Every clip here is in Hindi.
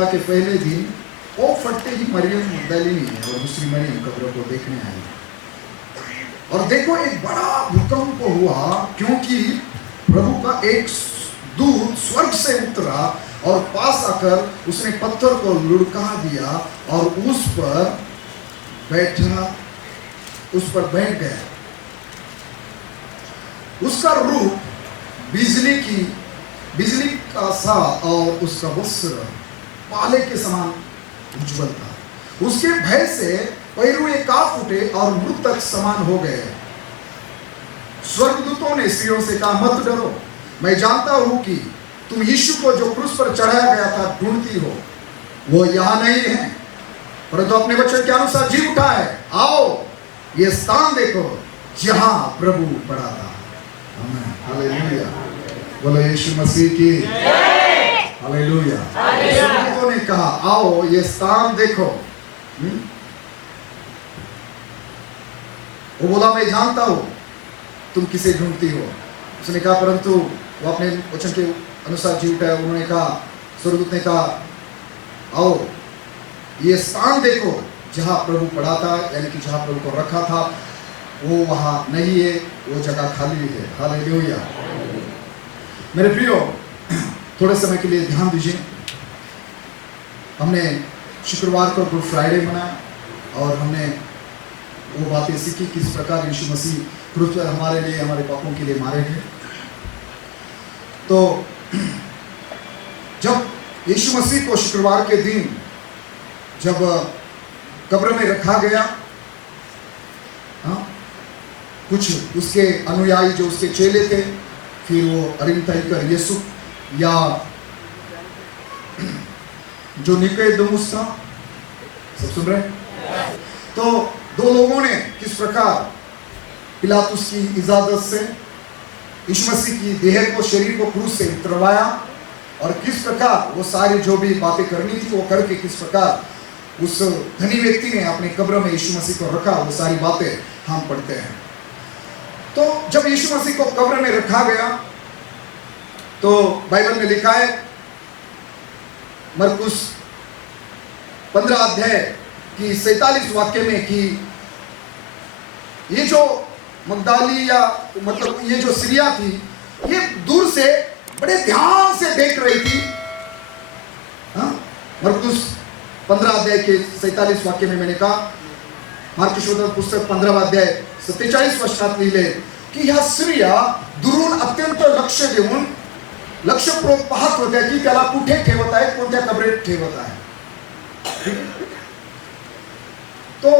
सप्ताह के पहले दिन वो फटते ही मरियम मगदलीनी और दूसरी मरियम कब्र को देखने आई। और देखो एक बड़ा भूकंप हुआ, क्योंकि प्रभु का एक दूत स्वर्ग से उतरा और पास आकर उसने पत्थर को लुढ़का दिया और उस पर बैठ गया। उसका रूप बिजली का सा और उसका वस्त्र पाले के समान उज्जवल था। उसके भय से पैरुए कांप उठे और मृतक समान हो गए। स्वर्गदूतों ने स्त्रियों से कहा, मत डरो, मैं जानता हूं कि तुम यीशु को जो क्रूस पर चढ़ाया गया था ढूंढती हो। वो यहाँ नहीं है, परंतु अपने वचन के अनुसार जी उठा है। आओ ये स्थान देखो जहां प्रभु पड़ा था। आमीन, हालेलुया, बोलो यीशु मसीह की हालेलुया। स्वर्गदूतों ने कहा, आओ ये स्थान देखो। वो बोला, मैं जानता हूं तुम किसे ढूंढती हो। उसने कहा, परंतु वो अपने वचन के अनुसार जी उठा है। उन्होंने कहा, स्वर्गदूत ने कहा, आओ ये स्थान देखो जहां प्रभु पड़ा था, यानी कि जहां प्रभु को रखा था वो वहां नहीं है, वो जगह खाली है। हालेलुया। मेरे प्रियो, थोड़े समय के लिए ध्यान दीजिए। हमने शुक्रवार को गुड फ्राइडे मनाया और हमने वो बातें सीखी किस प्रकार यीशु मसीह क्रूस पर हमारे लिए, हमारे पापों के लिए मारे गए। तो जब यीशु मसीह को शुक्रवार के दिन जब कब्र में रखा गया, कुछ उसके अनुयायी जो उसके चेले थे, फिर वो अरिमथाई यीशु या जो निकोदेमुस था, सब सुन रहे? तो दो लोगों ने किस प्रकार पिलातुस की इजाजत से यीशु मसीह की देह को, शरीर को क्रूस से उतरवाया और किस प्रकार वो सारी जो भी बातें करनी थी वो करके किस प्रकार उस धनी व्यक्ति ने अपने कब्र में यीशु मसीह को रखा, वो सारी बातें हम पढ़ते हैं। तो जब यीशु मसीह को कब्र में रखा गया तो बाइबल में लिखा है मरकुस 15 अध्याय की 47 वाक्य में कि ये जो मगदली या मतलब ये जो सीरिया थी, ये दूर से बड़े ध्यान से देख रही थी। मरकुस 15 अध्याय के 47 वाक्य में मैंने कहा, मार्क सुसमाचार पुस्तक 15 अध्याय 47 वचनात लिहिले की ह्या स्त्रिया दुरून अत्यंत लक्ष देऊन लक्षपूर्वक पाहत होत्या की त्याला कुठे ठेवत आहे, कोणत्या कबरेत ठेवत आहे। तो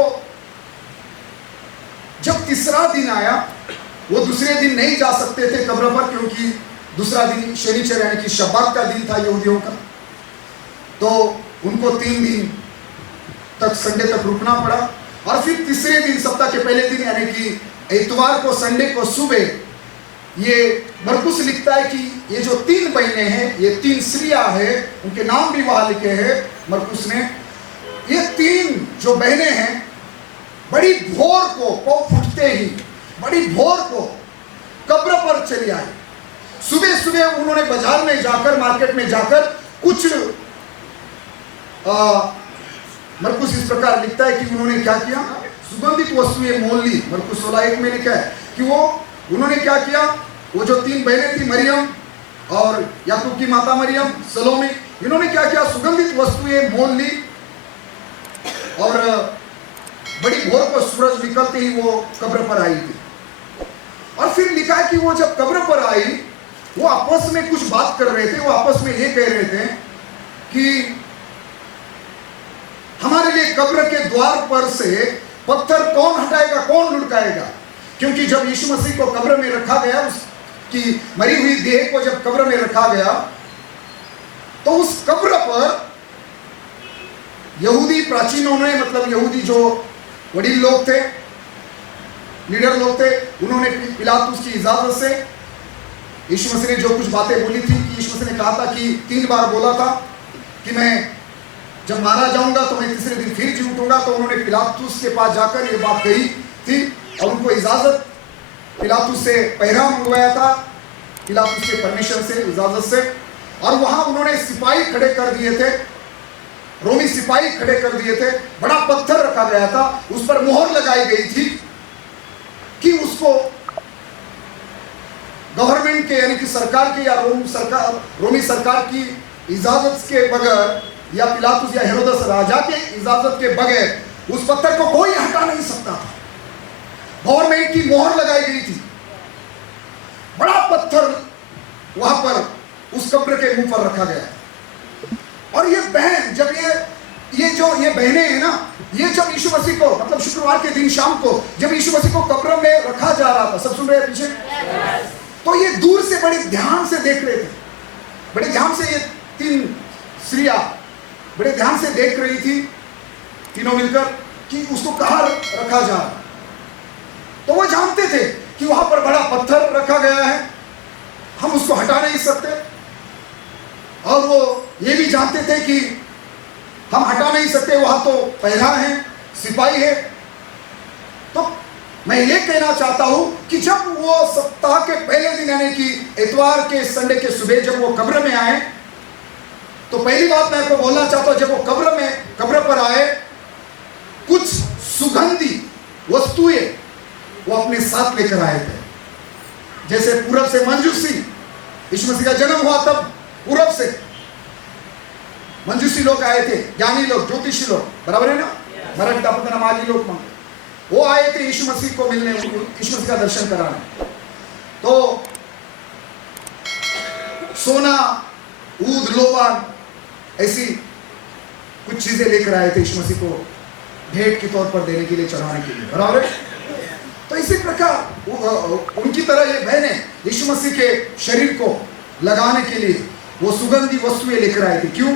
जब तीसरा दिन आया, वो दूसरे दिन नहीं जा सकते थे कब्र पर, क्योंकि दूसरा दिन शनिचर यानी कि शब्बात का दिन था यहूदियों का। तो उनको 3 दिन तक, संडे तक रुकना पड़ा। और फिर तीसरे दिन, सप्ताह के पहले दिन यानी कि इतवार को, संडे को सुबह, ये मरकुस लिखता है कि ये जो 3 बहनें हैं, ये 3 स्त्रियां हैं, उनके नाम भी वहां लिखे हैं मरकुस ने। ये 3 जो बहनें हैं, बड़ी भोर को फूटते ही बड़ी भोर को कब्र पर चली आई। सुबह सुबह उन्होंने बाजार में जाकर, मार्केट में जाकर कुछ मरकुस इस प्रकार लिखता है कि उन्होंने क्या किया, सुगंधित वस्तुएं मोल ली। मरकुस 16:1 में लिखा है कि उन्होंने क्या किया, वो जो 3 बहनें थी, मरियम और याकूब की माता मरियम, सलोमी, इन्होंने क्या किया, सुगंधित वस्तुएं मोल ली और बड़ी भोर को सूरज निकलते ही वो कब्र पर आई थी। और फिर लिखा है कि वो जब कब्र पर आई, वो आपस में कुछ बात कर रहे थे। वो आपस में ये कह रहे थे कि हमारे लिए कब्र के द्वार पर से पत्थर कौन हटाएगा, कौन लुढ़काएगा। क्योंकि जब यीशु मसीह को कब्र में रखा गया, उसकी मरी हुई देह को जब कब्र में रखा गया, तो उस कब्र पर यहूदी प्राचीनों ने, मतलब यहूदी जो वडील लोग थे, लीडर लोग थे, उन्होंने पिलातुस की इजाजत से यीशु मसीह ने जो कुछ बातें बोली थी, कि यीशु मसीह ने कहा था कि 3 बार बोला था कि मैं जब मारा जाऊंगा तो मैं तीसरे दिन फिर जी उठूंगा। तो उन्होंने पिलातुस के पास जाकर ये बात कही थी और उनको इजाजत पिलातुस से पहरा मंगवाया था, पिलातुस के परमिशन से, इजाजत से। और वहां उन्होंने सिपाही खड़े कर दिए थे रोमी सिपाही खड़े कर दिए थे, बड़ा पत्थर रखा गया था, उस पर मोहर लगाई गई थी कि उसको गवर्नमेंट के यानी कि सरकार के या रोमी सरकार की इजाजत के बगैर या पिलातुस या हेरोदस राजा के इजाजत के बगैर उस पत्थर को कोई हटा नहीं सकता था। गवर्नमेंट की मोहर लगाई गई थी। बड़ा पत्थर वहां पर उस कब्र के मुंह पर रखा गया। और ये बहन जब ये बहनें हैं ना, ये जब यीशु मसीह को मतलब शुक्रवार के दिन शाम को जब यीशु मसीह को कब्र में रखा जा रहा था, सब सुन रहे हैं पीछे? तो ये दूर से बड़े ध्यान से देख रहे थे, बड़े ध्यान से ये 3 स्त्रियां बड़े ध्यान से देख रही थी, तीनों मिलकर, कि उसको कहाँ रखा जा रहा। तो वो जानते थे कि वहां पर बड़ा पत्थर रखा गया है, हम उसको हटा नहीं सकते। और वो ये भी जानते थे कि हम हटा नहीं सकते, वहां तो पहरा है, सिपाही है। तो मैं ये कहना चाहता हूं कि जब वो सप्ताह के पहले दिन यानी कि इतवार के संडे के सुबह जब वो कब्र में आए, तो पहली बात मैं आपको बोलना चाहता हूं, जब वो कब्र पर आए, कुछ सुगंधी वस्तुएं वो अपने साथ लेकर आए थे। जैसे पूरब से मंजूसी, यीशु मसीह का जन्म हुआ तब पूरब से मंजूसी लोग आए थे, ज्ञानी लोग, ज्योतिषी लोग, बराबर है ना, मराठी नमाजी लोग, वो आए थे यीशु मसीह को मिलने, यीशु मसीह का दर्शन कराने। तो सोना, ऊद, लोबान ऐसी कुछ चीजें लेकर आए थे यीशु मसीह को भेंट के तौर पर देने के लिए, चढ़ाने के लिए, बराबर। तो इसी प्रकार उनकी तरह ये बहनें यीशु मसीह के शरीर को लगाने के लिए वो सुगंधी वस्तुएं लेकर आए थे। क्यों?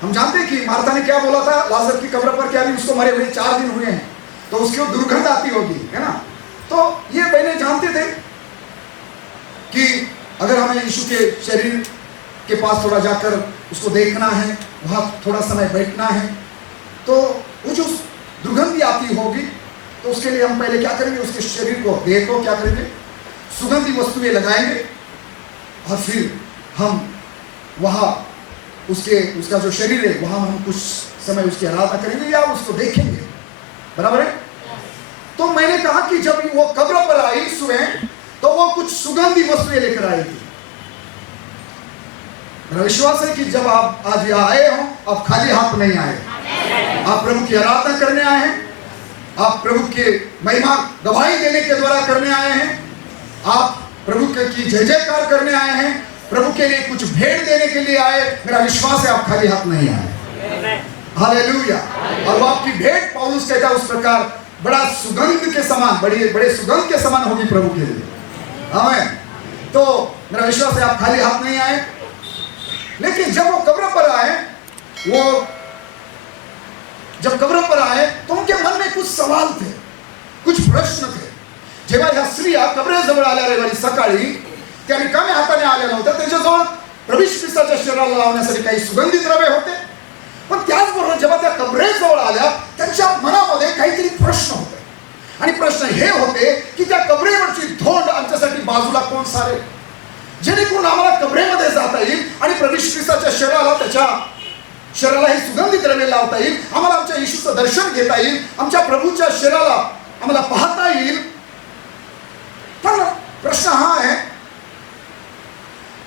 हम जानते हैं कि मार्था ने क्या बोला था लाजर की कब्र पर, क्या भी उसको मरे हुए 4 दिन हुए हैं, तो उसकी दुर्गंध आती होगी, है ना। तो ये बहनें जानते थे कि अगर हमें यीशु के शरीर के पास थोड़ा जाकर उसको देखना है, वहां थोड़ा समय बैठना है, तो वो जो दुर्गंध आती होगी, तो उसके लिए हम पहले क्या करेंगे, उसके शरीर को, देह को क्या करेंगे, सुगंधी वस्तुएं लगाएंगे, और फिर हम वहां उसका जो शरीर है वहां हम कुछ समय उसकी आराधना करेंगे या उसको देखेंगे, बराबर है। तो मैंने कहा कि जब वो कब्र पर आई सुबह, तो वो कुछ सुगंधी वस्तुएं लेकर आई थी। मेरा विश्वास है कि जब आप आज यहाँ आए हो, आप खाली हाथ नहीं आए, आप प्रभु की आराधना करने आए हैं, आप प्रभु के महिमा गवाही देने के द्वारा करने आए हैं, आप प्रभु की जय जयकार करने आए हैं, प्रभु के लिए कुछ भेंट देने के लिए आए। मेरा विश्वास है आप खाली हाथ नहीं आए। हालेलुया। और वो आपकी भेंट, पौलुस कहता है, उस प्रकार बड़ा सुगंध के समान, बड़े सुगंध के समान होगी प्रभु के लिए। आमीन। तो मेरा विश्वास है आप खाली हाथ नहीं आए। लेकिन जब वो कब्र पर आए, जब कब्र पर आए, तो उनके मन में कुछ सवाल थे, कुछ प्रश्न थे। जेव्हा ह्या स्त्रिया कबरेजवळ आल्या रविवारी सकाळी, त्या रिकाम्या हाताने आल्या नव्हत्या, त्यांच्याजवळ प्रभू ख्रिस्ताच्या शरीराला लावण्यासाठी काही सुगंधी द्रव्य होते, पण त्याचबरोबर जेव्हा त्या कबरेजवळ आल्या, त्यांच्या मनामध्ये काहीतरी प्रश्न होते। आणि प्रश्न हे होते की त्या कबरेवरची धोंड आमच्यासाठी बाजूला कोण सारेल, जेणेकरून आम्हाला कबरेमध्ये जाता येईल आणि प्रभू ख्रिस्ताच्या शरीराला, त्याच्या शरीराला हे सुगंधी द्रव्य लावता येईल, आम्हाला आमच्या येशूचं दर्शन घेता येईल, आमच्या प्रभूच्या शरीराला आम्हाला पाहता येईल। पण प्रश्न हा आहे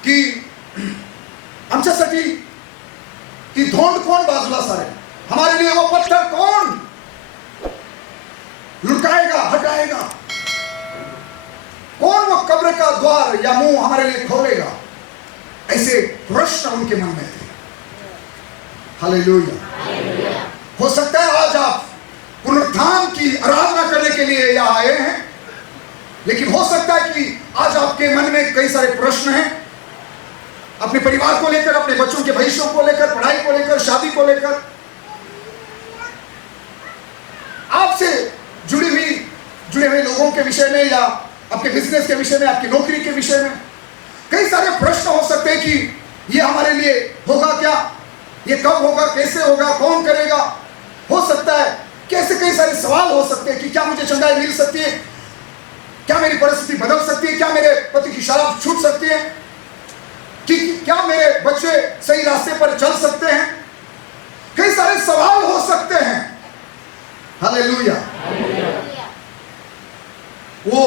की आमच्यासाठी ती धोंड कौन बाजूला सारेल, हमारे लिए वो पत्थर कौन लुटाएगा, हटाएगा, कौन वो कब्र का द्वार या मुंह हमारे लिए खोलेगा। ऐसे प्रश्न उनके मन में थे। हालेलुया। हो सकता है आज आप पुनरुत्थान की आराधना करने के लिए यहाँ आए हैं, लेकिन हो सकता है कि आज आपके मन में कई सारे प्रश्न हैं, अपने परिवार को लेकर, अपने बच्चों के भविष्य को लेकर, पढ़ाई को लेकर, शादी को लेकर, आपसे जुड़े हुए लोगों के विषय में, या आपके बिजनेस के विषय में, आपकी नौकरी के विषय में कई सारे प्रश्न हो सकते हैं कि ये हमारे लिए होगा क्या, ये कब होगा, कैसे होगा, कौन करेगा। हो सकता है कि ऐसे कई सारे सवाल हो सकते हैं कि क्या मुझे चंगाई मिल सकती है, क्या मेरी परिस्थिति बदल सकती है, क्या मेरे पति की शराब छूट सकती है, कि क्या मेरे बच्चे सही रास्ते पर चल सकते हैं, कई सारे सवाल हो सकते हैं। हालेलुया। वो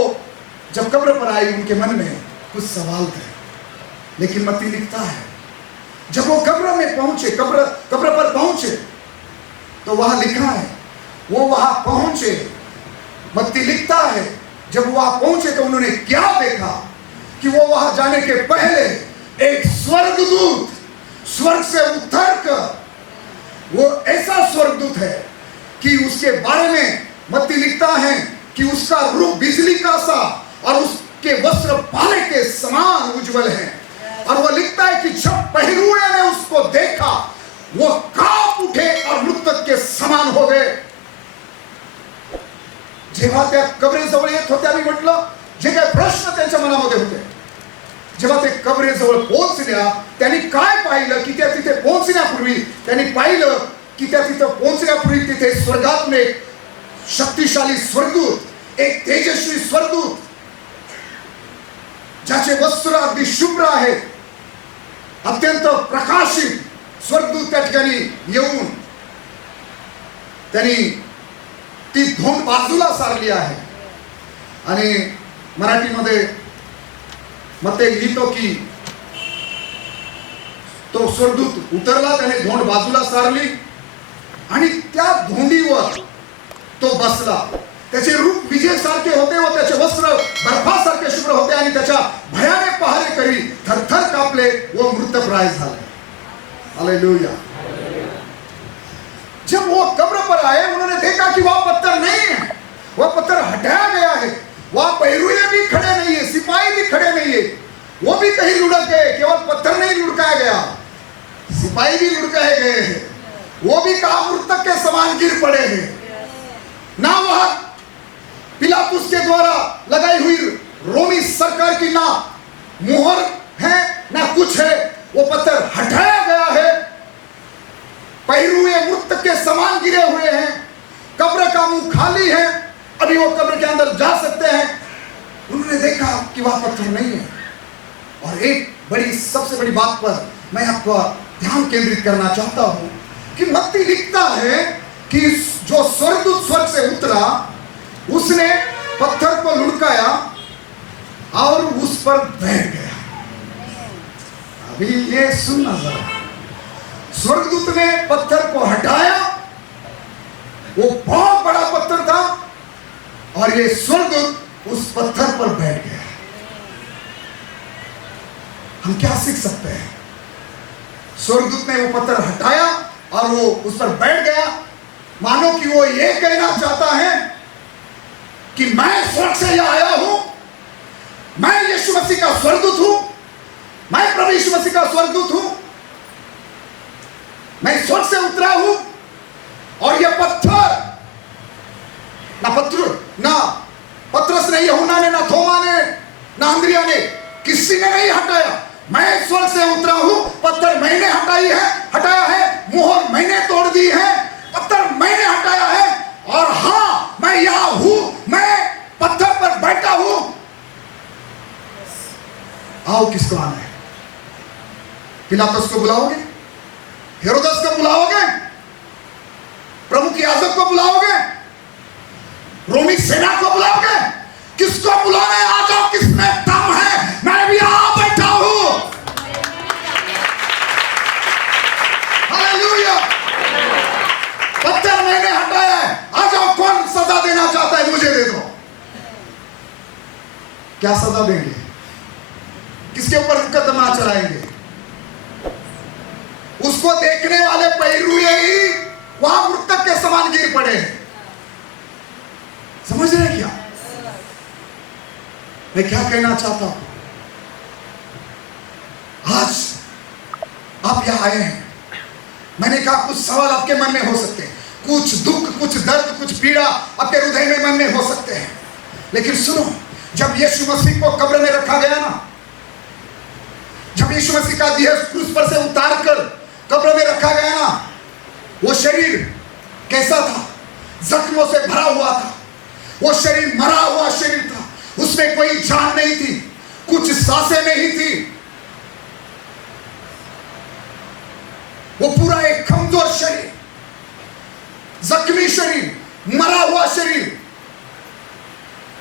जब कब्र पर आई उनके मन में कुछ सवाल थे, लेकिन मत्ती लिखता है जब वो कब्र में पहुंचे, कब्र पर पहुंचे, तो वहां लिखा है वो वहां पहुंचे। मत्ती लिखता है जब वहां पहुंचे तो उन्होंने क्या देखा कि वो वहां जाने के पहले एक स्वर्गदूत स्वर्ग से उतर कर, वो ऐसा स्वर्गदूत है कि उसके बारे में मत्ती लिखता है कि उसका रूप बिजली का सा और उसके वस्त्र पाले के समान उज्जवल है। और वो लिखता है कि जब पहरुए ने उसको देखा वो कांप उठे और मृतक के समान हो गए। जेव्हा त्या कबरेजवळ येत होत्या, मी म्हटलं जे काही प्रश्न त्यांच्या मनामध्ये होते, जेव्हा ते कबरेजवळ पोहोचल्या त्यांनी काय पाहिलं की त्या तिथे पोहोचण्यापूर्वी त्यांनी पाहिलं की त्या तिथे पोहोचण्यापूर्वी तिथे स्वर्गातून एक शक्तिशाली स्वर्गदूत, एक तेजस्वी स्वर्गदूत ज्याचे वस्त्र अगदी शुभ्र आहेत, अत्यंत प्रकाशित स्वर्गदूत त्या ठिकाणी येऊन त्यांनी ती धोंड बाजूला सारली आहे। आणि मराठीमध्ये मग ते लिहितो की तो स्वर्गदूत उतरला, त्याने धोंड बाजूला सारली आणि त्या धोंडीवर तो बसला। त्याचे रूप विजेसारखे होते व त्याचे वस्त्र बर्फासारखे शुभ्र होते आणि त्याच्या भयाने पहारेकरी थरथर कापले व मृतप्राय झाले। हालेलुया। जब वो कब्र पर आए उन्होंने देखा कि वह पत्थर नहीं है, वह पत्थर हटाया गया है, वह पहरुए भी खड़े नहीं है, सिपाही भी खड़े नहीं है, वो भी कहीं लुढ़क गए। केवल पत्थर नहीं लुढ़काया गया, सिपाही भी लुढ़काए गए हैं, वो भी कहा मृतक के समान गिर पड़े हैं। ना वह पिलातुस के द्वारा लगाई हुई रोमी सरकार की ना मुहर है ना कुछ है, वो पत्थर हटाया गया है। पहरुए मृतक के समान गिरे हुए हैं, कब्र का मुंह खाली है, अभी वो कब्र के अंदर जा सकते हैं। उन्होंने देखा कि वह पत्थर नहीं है। और एक बड़ी सबसे बड़ी बात पर मैं आपका ध्यान केंद्रित करना चाहता हूं कि मत्ती लिखता है कि जो स्वर्गदूत स्वर्ग से उतरा उसने पत्थर को लुढ़काया और उस पर बैठ गया। अभी ये सुनना जरा, स्वर्गदूत ने पत्थर को हटाया, वो बहुत बड़ा पत्थर था और ये स्वर्गदूत उस पत्थर पर बैठ गया। हम क्या सीख सकते हैं? स्वर्गदूत ने वो पत्थर हटाया और वो उस पर बैठ गया, मानो कि वो ये कहना चाहता है कि मैं स्वर्ग से यहां आया हूं, मैं यीशु मसीह का स्वर्गदूत हूं, मैं प्रभु यीशु मसीह का स्वर्गदूत हूं, मैं स्वर्ग से उतरा हूं और यह पत्थर ना पतरस ने, यूहन्ना ने, ना थोमा ने, ना अंद्रिया ने, किसी ने नहीं हटाया। मैं स्वर्ग से उतरा हूं, पत्थर मैंने हटाया है, मुहर मैंने तोड़ दी है, पत्थर मैंने हटाया है। और हां, मैं यहां हूं, मैं पत्थर पर बैठा हूं। आओ, किसको आना है? पिलातुस को बुलाओगे? हेरोदस को बुलाओगे? प्रमुख याजक को बुलाओगे? रोमी सेना को बुलाओगे? किसको बुलाना है? आ जाओ, किसमें दम है, मैं भी यहां बैठा हूं। हालेलुया। पत्थर मैंने हटाया है, आ जाओ, कौन सजा देना चाहता है मुझे दे दो। क्या सजा देंगे? किसके ऊपर मुकदमा चलाएंगे? उसको देखने वाले पहरुए ही वहां मृतक के समान गिर पड़े हैं। समझ रहे क्या मैं क्या कहना चाहता हूं? आज आप यहां आए हैं, मैंने कहा कुछ सवाल आपके मन में हो सकते हैं, कुछ दुख, कुछ दर्द, कुछ पीड़ा आपके हृदय में, मन में हो सकते हैं। लेकिन सुनो, जब यीशु मसीह को कब्र में रखा गया ना, जब यीशु मसीह का देह क्रूस पर से उतार कर कब्र में रखा गया ना, वो शरीर कैसा था? जख्मों से भरा हुआ था। वो शरीर मरा हुआ शरीर था, उसमें कोई जान नहीं थी, कुछ सांसें नहीं थी। वो पूरा एक कमजोर शरीर, शरीर, मरा हुआ शरीर,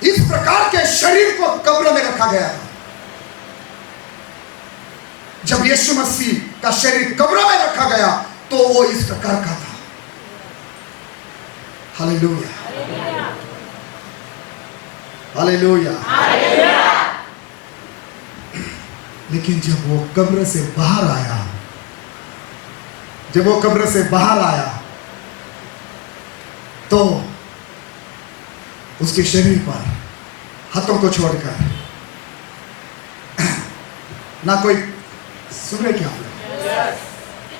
इस प्रकार के शरीर को कब्र में रखा गया था। जब यीशु मसीह का शरीर कब्र में रखा गया तो वो इस प्रकार का था। Hallelujah, hallelujah. लेकिन जब वो कब्र से बाहर आया, जब वो कब्र से बाहर आया तो उसके शरीर पर हाथों को छोड़कर ना कोई, सुन रहे क्या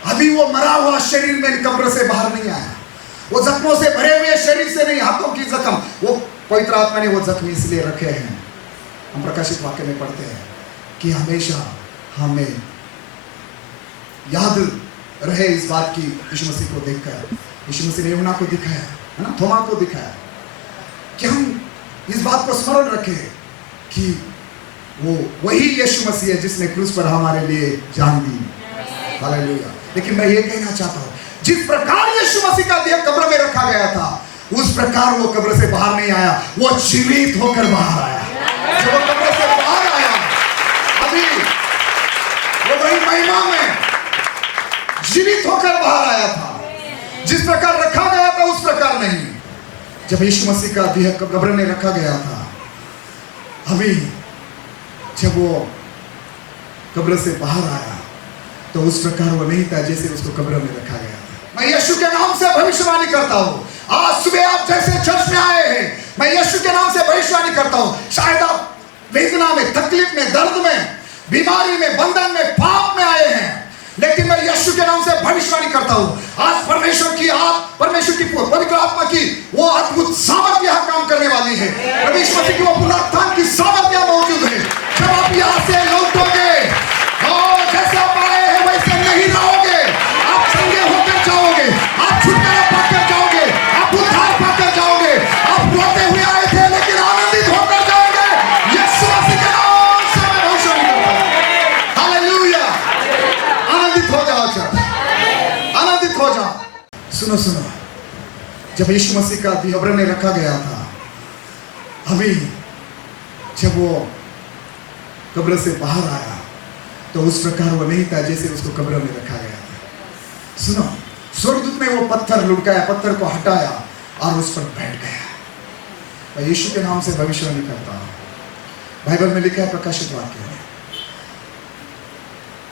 अभी वो मरा हुआ शरीर में कब्र से बाहर नहीं आया। वो जख्मों से भरे हुए शरीर से नहीं, हाथों की जख्म, वो पवित्र आत्मा ने वो जख्म इसलिए रखे हैं, हम प्रकाशित वाक्य में पढ़ते हैं कि हमेशा हमें याद रहे इस बात की, यीशु मसीह को देखकर, यीशु मसीह ने यूहन्ना को दिखाया है ना, थोमा को दिखाया, कि हम इस बात को स्मरण रखें कि वो वही यीशु मसीह है जिसने क्रूस पर हमारे लिए जान दी। हालेलुया। लेकिन मैं ये कहना चाहता हूं, जिस प्रकार यीशु मसीह का देह कब्र में रखा गया था, उस प्रकार वो कब्र से बाहर नहीं आया, वो जीवित होकर बाहर आया। जब वो कब्र से बाहर आया, अभी वो वही महिमा में जीवित होकर बाहर आया था। जिस प्रकार रखा गया था उस प्रकार नहीं। जब यीशु मसीह का देह कब्र में रखा गया था, अभी जब वो कब्र से बाहर आया तो उस प्रकार वो नहीं था जैसे उसको कब्र में रखा गया था। मैं यीशु के नाम से भविष्यवाणी करता हूँ, आज सुबह आप जैसे चर्च में आए हैं, मैं यीशु के नाम से भविष्यवाणी करता हूँ। शायद आप वेदना में, तकलीफ में, दर्द में, बीमारी में, बंधन में, पाप में आए हैं, लेकिन मैं यीशु के नाम से भविष्यवाणी करता हूँ, आज परमेश्वर की पवित्र आत्मा की वो अद्भुत सामर्थ्य यहाँ काम करने वाली है। परमेश्वर मसीह की वो पुनरुत्थान की सामर्थ्य मौजूद है। जब आप यहाँ से लौटोगे और जैसे आप आए हैं वैसे नहीं रहोगे, आप चंगे होकर जाओगे, आप छुटकारा पाकर जाओगे, आप उद्धार पाकर जाओगे। आप रोते हुए आए थे लेकिन आनंदित होकर जाओगे। यीशु मसीह के नाम से मैं भविष्यवाणी करता हूँ। हालेलुया। आनंदित हो जाओ, आनंदित हो जाओ। सुनो सुनो, जब यीशु मसीह का देह कब्र में रखा गया था, अभी जब वो कब्र से बाहर आया तो उस प्रकार वो नहीं था जैसे उसको कब्र में रखा गया था। सुनो, स्वर्गदूत ने वो पत्थर लुढ़काया, पत्थर को हटाया और उस पर बैठ गया। मैं यीशु के नाम से भविष्यवाणी करता हूं, बाइबल में लिखा है प्रकाशित वाक्य में,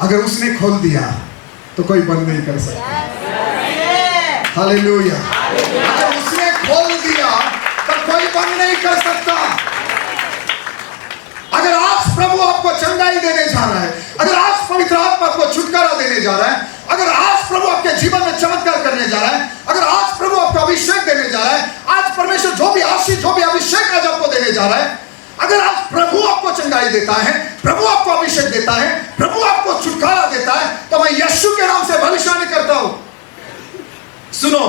अगर उसने खोल दिया तो कोई बंद नहीं कर सकता। हालेलुया। अगर उसने खोल दिया तो कोई बंद नहीं कर सकता। अगर आज प्रभु आपको चंगाई देने जा रहा है, अगर आज पवित्र आत्मा आपको छुटकारा देने जा रहा है, अगर आज प्रभु आपके जीवन में चमत्कार करने जा रहा है, अगर आज प्रभु आपको अभिषेक देने जा रहा है, आज परमेश्वर जो भी आशीष, जो भी अभिषेक आज आपको देने जा रहा है, अगर आज प्रभु आपको चंगाई देता है, प्रभु आपको अभिषेक देता है, प्रभु आपको छुटकारा देता है, तो मैं यीशु के नाम से भविष्यवाणी करता हूं। सुनो,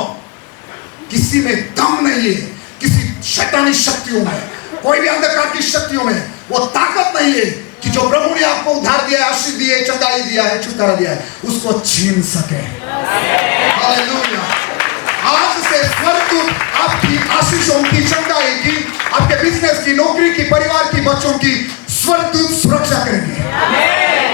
किसी में दम नहीं है, किसी शैतानी शक्तियों में, कोई भी अंधकार की शक्तियों में वो ताकत नहीं है कि जो प्रभु ने आपको उद्धार दिया है, आशीष दिया है, चंगाई दिया है, छुटकारा दिया है, उसको छीन सके। हालेलुया। आज से स्वर्गदूत आपकी आशीषों की, चंगाई की, आपके बिजनेस की, नौकरी की, परिवार की, बच्चों की स्वर्गदूत सुरक्षा करेंगे।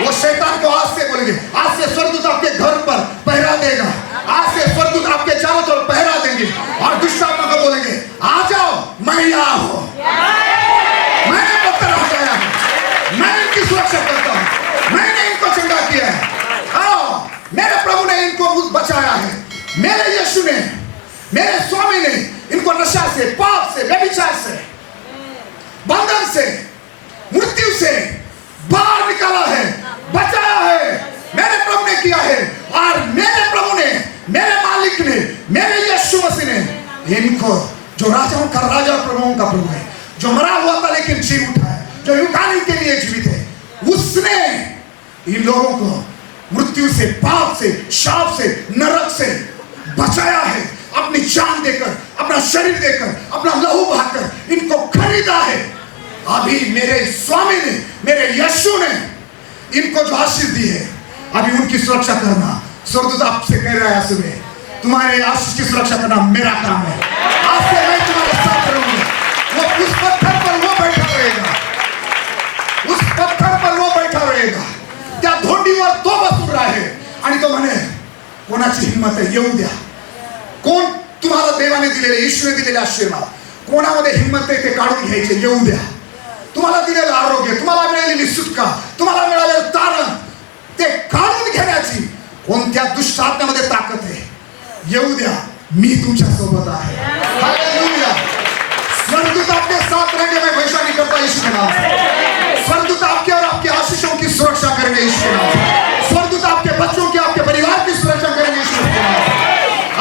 वो शैतान को आज से बोलेंगे, आज से स्वर्गदूत आपके घर पर पहरा देगा, आज से स्वर्गदूत आपके चारों तरफ पहरा देंगे और दुष्ट आत्मा को बोलेंगे, आ जाओ, मैं यहाँ हूं, मैंने पत्थर हटाया है, मैं इनकी सुरक्षा करता हूं, मैंने इनको चंगा किया है। आओ, मेरे प्रभु ने इनको बचाया है, मेरे यीशु ने, मेरे स्वामी ने इनको नशा से, पाप से, व्यभिचार से, बंधन से, मृत्यु से बाहर निकाला है, बचाया है। मेरे प्रभु ने किया है और मेरे प्रभु ने, मेरे मालिक ने, मेरे यीशु मसीह ने इनको, जो राजाओं का राजा, प्रभुओं का प्रभु है, जो मरा हुआ था लेकिन जी उठा है, जो युगान के लिए जीवित है, उसने इन लोगों को मृत्यु से, पाप से, शाप से, नरक से बचाया है। अपनी जान देकर, अपना शरीर देकर, अपना लहू बहाकर इनको खरीदा है। अभी मेरे स्वामी ने, मेरे यीशु ने इनको जो आशीष दी है, अभी उनकी सुरक्षा करना स्वर्गदूत आपसे कह रहा है, सुबह तुम्हारे आशीष की सुरक्षा करना मेरा काम है। उस पत्थर पर वो बैठा रहेगा, उस पत्थर पर वो बैठा रहेगा. त्या धोंडीवर तो बसून राहील आणि तो म्हणे कोणाची हिंमत आहे येऊ द्या. कोण तुम्हाला देवाने दिलेले, ईश्वराने दिलेले आशीर्वाद, कोणामध्ये हिंमत आहे ते काढून घ्यायचे, येऊ द्या. तुम्हाला दिलेलं आरोग्य, तुम्हाला मिळालेली सुटका, तुम्हाला मिळालेलं तारण ते काढून घेण्याची कोणत्या दुष्ट आत्म्यामध्ये ताकद आहे, येऊ द्या, मी तुमच्या सोबत आहे. हालेलुया. स्वर्गदूत आपके साथ रहेंगे, मैं घोषणा नहीं करता यीशु के नाम से. स्वर्गदूत आपके और आपके आशीषों की सुरक्षा करेंगे यीशु के नाम से. स्वर्गदूत आपके बच्चों की, आपके परिवार की सुरक्षा करेंगे यीशु के नाम से.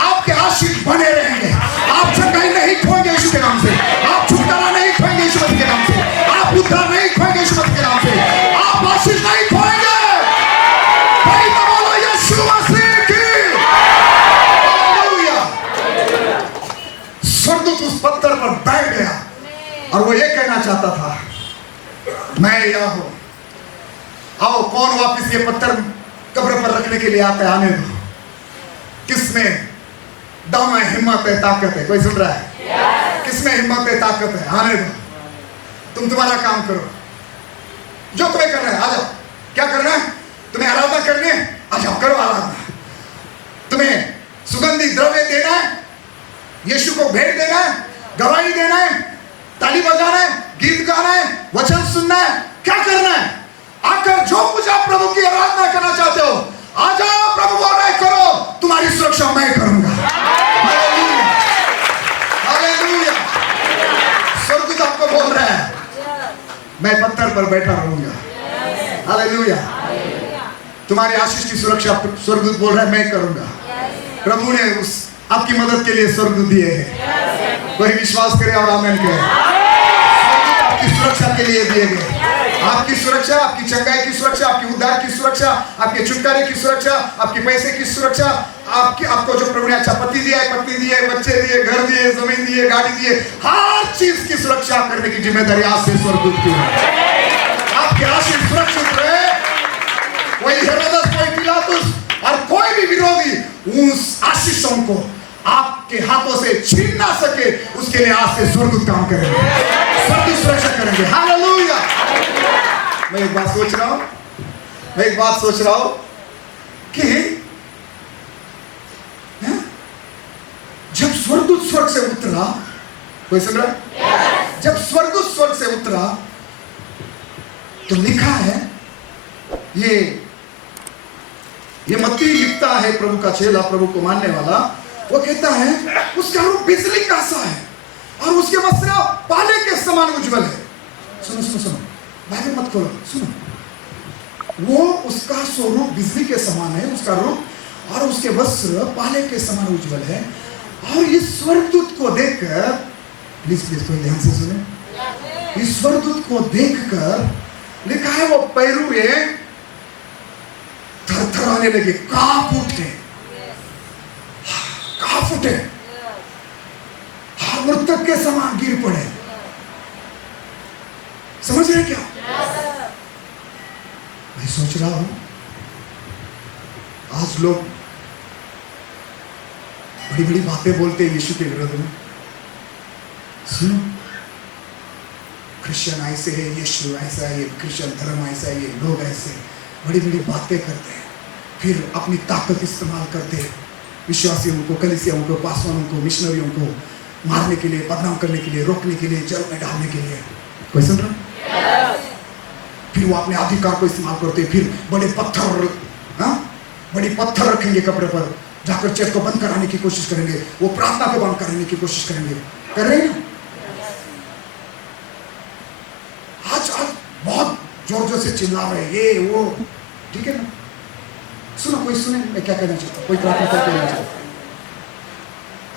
आपके आशीष बने रहेंगे. आप चंगाई नहीं खोएंगे यीशु के नाम से. आप छुटकारा नहीं खोएंगे यीशु के नाम से. आप उद्धार नहीं खोएंगे यीशु के नाम से. आप आशीष नहीं खोएंगे. भाई तो बोलो यीशु मसीह की. हालेलुया. स्वर्गदूत उस पत्थर पर बैठ गया और वो ये कहना चाहता था, मैं यह हूं. आओ, कौन वापस ये पत्थर कब्र पर रखने के लिए आता है, आने दो. किसमें दम है, हिम्मत है, ताकत है? कोई सुन रहा है? किसमें हिम्मत है, ताकत है? आने दो. तुम तुम्हारा काम करो जो तुम्हें करना है. आ जाओ. क्या करना है? तुम्हें आराधना करनी है, आ जाओ, करो आराधना. तुम्हें सुगंधी द्रव्य देना है, यीशु को भेंट देना है, गवाही देना है, ताली बजाना है, गीत गाना है, वचन सुनना है, क्या करना है? आकर जो कुछ आप प्रभु की आराधना करना चाहते हो, आ जाओ. प्रभु बोल रहे करो, तुम्हारी सुरक्षा मैं करूंगा. हालेलुया. हालेलुया. स्वर्गदूत आपको बोल रहा है, मैं पत्थर पर बैठा रहूंगा. हालेलुया. तुम्हारी आशीष की सुरक्षा स्वर्गदूत बोल रहा है मैं करूंगा. प्रभु ने उस आपकी मदद के लिए स्वर्गदूत दिए हैं. कोई विश्वास करे और आमीन कहे. आपकी सुरक्षा के लिए दिए गए. आपकी सुरक्षा, आपकी चंगाई की सुरक्षा, आपकी उद्धार की सुरक्षा, आपके छुटकारे की सुरक्षा, आपके पैसे की सुरक्षा, आपको जो प्रभु ने अच्छा पति दिया है, पत्नी दी है, बच्चे दिए, घर दिए, जमीन दिए, गाड़ी दिए, हर चीज की सुरक्षा करने की जिम्मेदारी आज से स्वर्गदूत की है. आपके आशीष सुरक्षित रहे. कोई हेरोदेस, कोई पिलातुस और कोई भी विरोधी उस आशीषों को आपके हाथों से छीन ना सके, उसके लिए आज से स्वर्गदूत काम करेंगे, स्वर्गदूत सुरक्षा करेंगे. हालेलुया. मैं एक बात सोच रहा हूं कि जब स्वर्गदूत स्वर्ग से उतरा, कोई सुन रहा है? जब स्वर्गदूत स्वर्ग से उतरा तो लिखा है, ये मत्ती लिखता है, प्रभु का चेला, प्रभु को मानने वाला, वो कहता है उसका रूप बिजली का सा है और उसके वस्त्र पाले के समान उज्जवल है. सुनो सुनो सुनो, बाइबल मत खोलो, सुनो. वो उसका स्वरूप बिजली के समान है, उसका रूप, और उसके वस्त्र पाले के समान उज्जवल है. और इस स्वर्गदूत को देखकर, प्लीज प्लीज कोई ध्यान से सुने, इस स्वर्गदूत को देखकर लिखा है वो पैरुए थरथराने लगे, कांप उठे, मृतक के समान गिर पड़े. समझ रहे क्या? मैं सोच रहा हूं आज लोग बड़ी बड़ी बातें बोलते हैं यीशु के विरोध में. सुनो, क्रिश्चियन ऐसे है, यीशु ऐसा है, क्रिश्चियन धर्म ऐसा है, लोग ऐसे बड़ी बड़ी बातें करते हैं, फिर अपनी ताकत इस्तेमाल करते हैं विश्वासियों को, कलीसियाओं को, पासवानों को, मिशनरियों को मारने के लिए, बदनाम करने के लिए, रोकने के लिए, जल में डालने के लिए. कोई सुन रहा? फिर वो अपने अधिकार को इस्तेमाल करते हैं. फिर बड़े पत्थर रखेंगे कब्र पर, जाकर चेत को बंद कराने की कोशिश करेंगे, वो प्रार्थना को बंद कराने की कोशिश करेंगे. कर रहे हैं ना? आज बहुत जोर जोर से चिल्ला रहे, ये वो, ठीक है ना? सुनो, कोई सुने मैं क्या कहना चाहता हूं, कोई प्रार्थना क्या कहना चाहता हूं.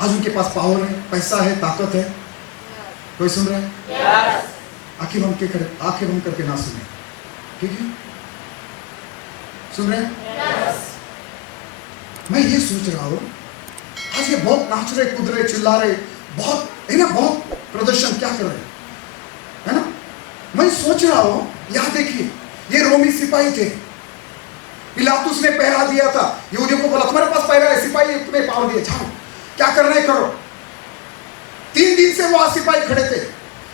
आज उनके पास पावर है, पैसा है, ताकत है. कोई सुन रहा है? आंखें बंद करके ना सुने, ठीक है? सुन रहे हैं? मैं ये सोच रहा हूं आज ये बहुत नाच रहे, कूद रहे, चिल्ला रहे, बहुत है ना, बहुत प्रदर्शन क्या कर रहे है ना. मैं सोच रहा हूं, यहां देखिए, ये रोमी सिपाही थे. पिलातुस ने पहरा दिया था, यहूदियों को बोला तुम्हारे पास पहरा है, सिपाही तुम्हें पावर दिया, जाओ क्या करना है करो. 3 दिन से वो सिपाही खड़े थे.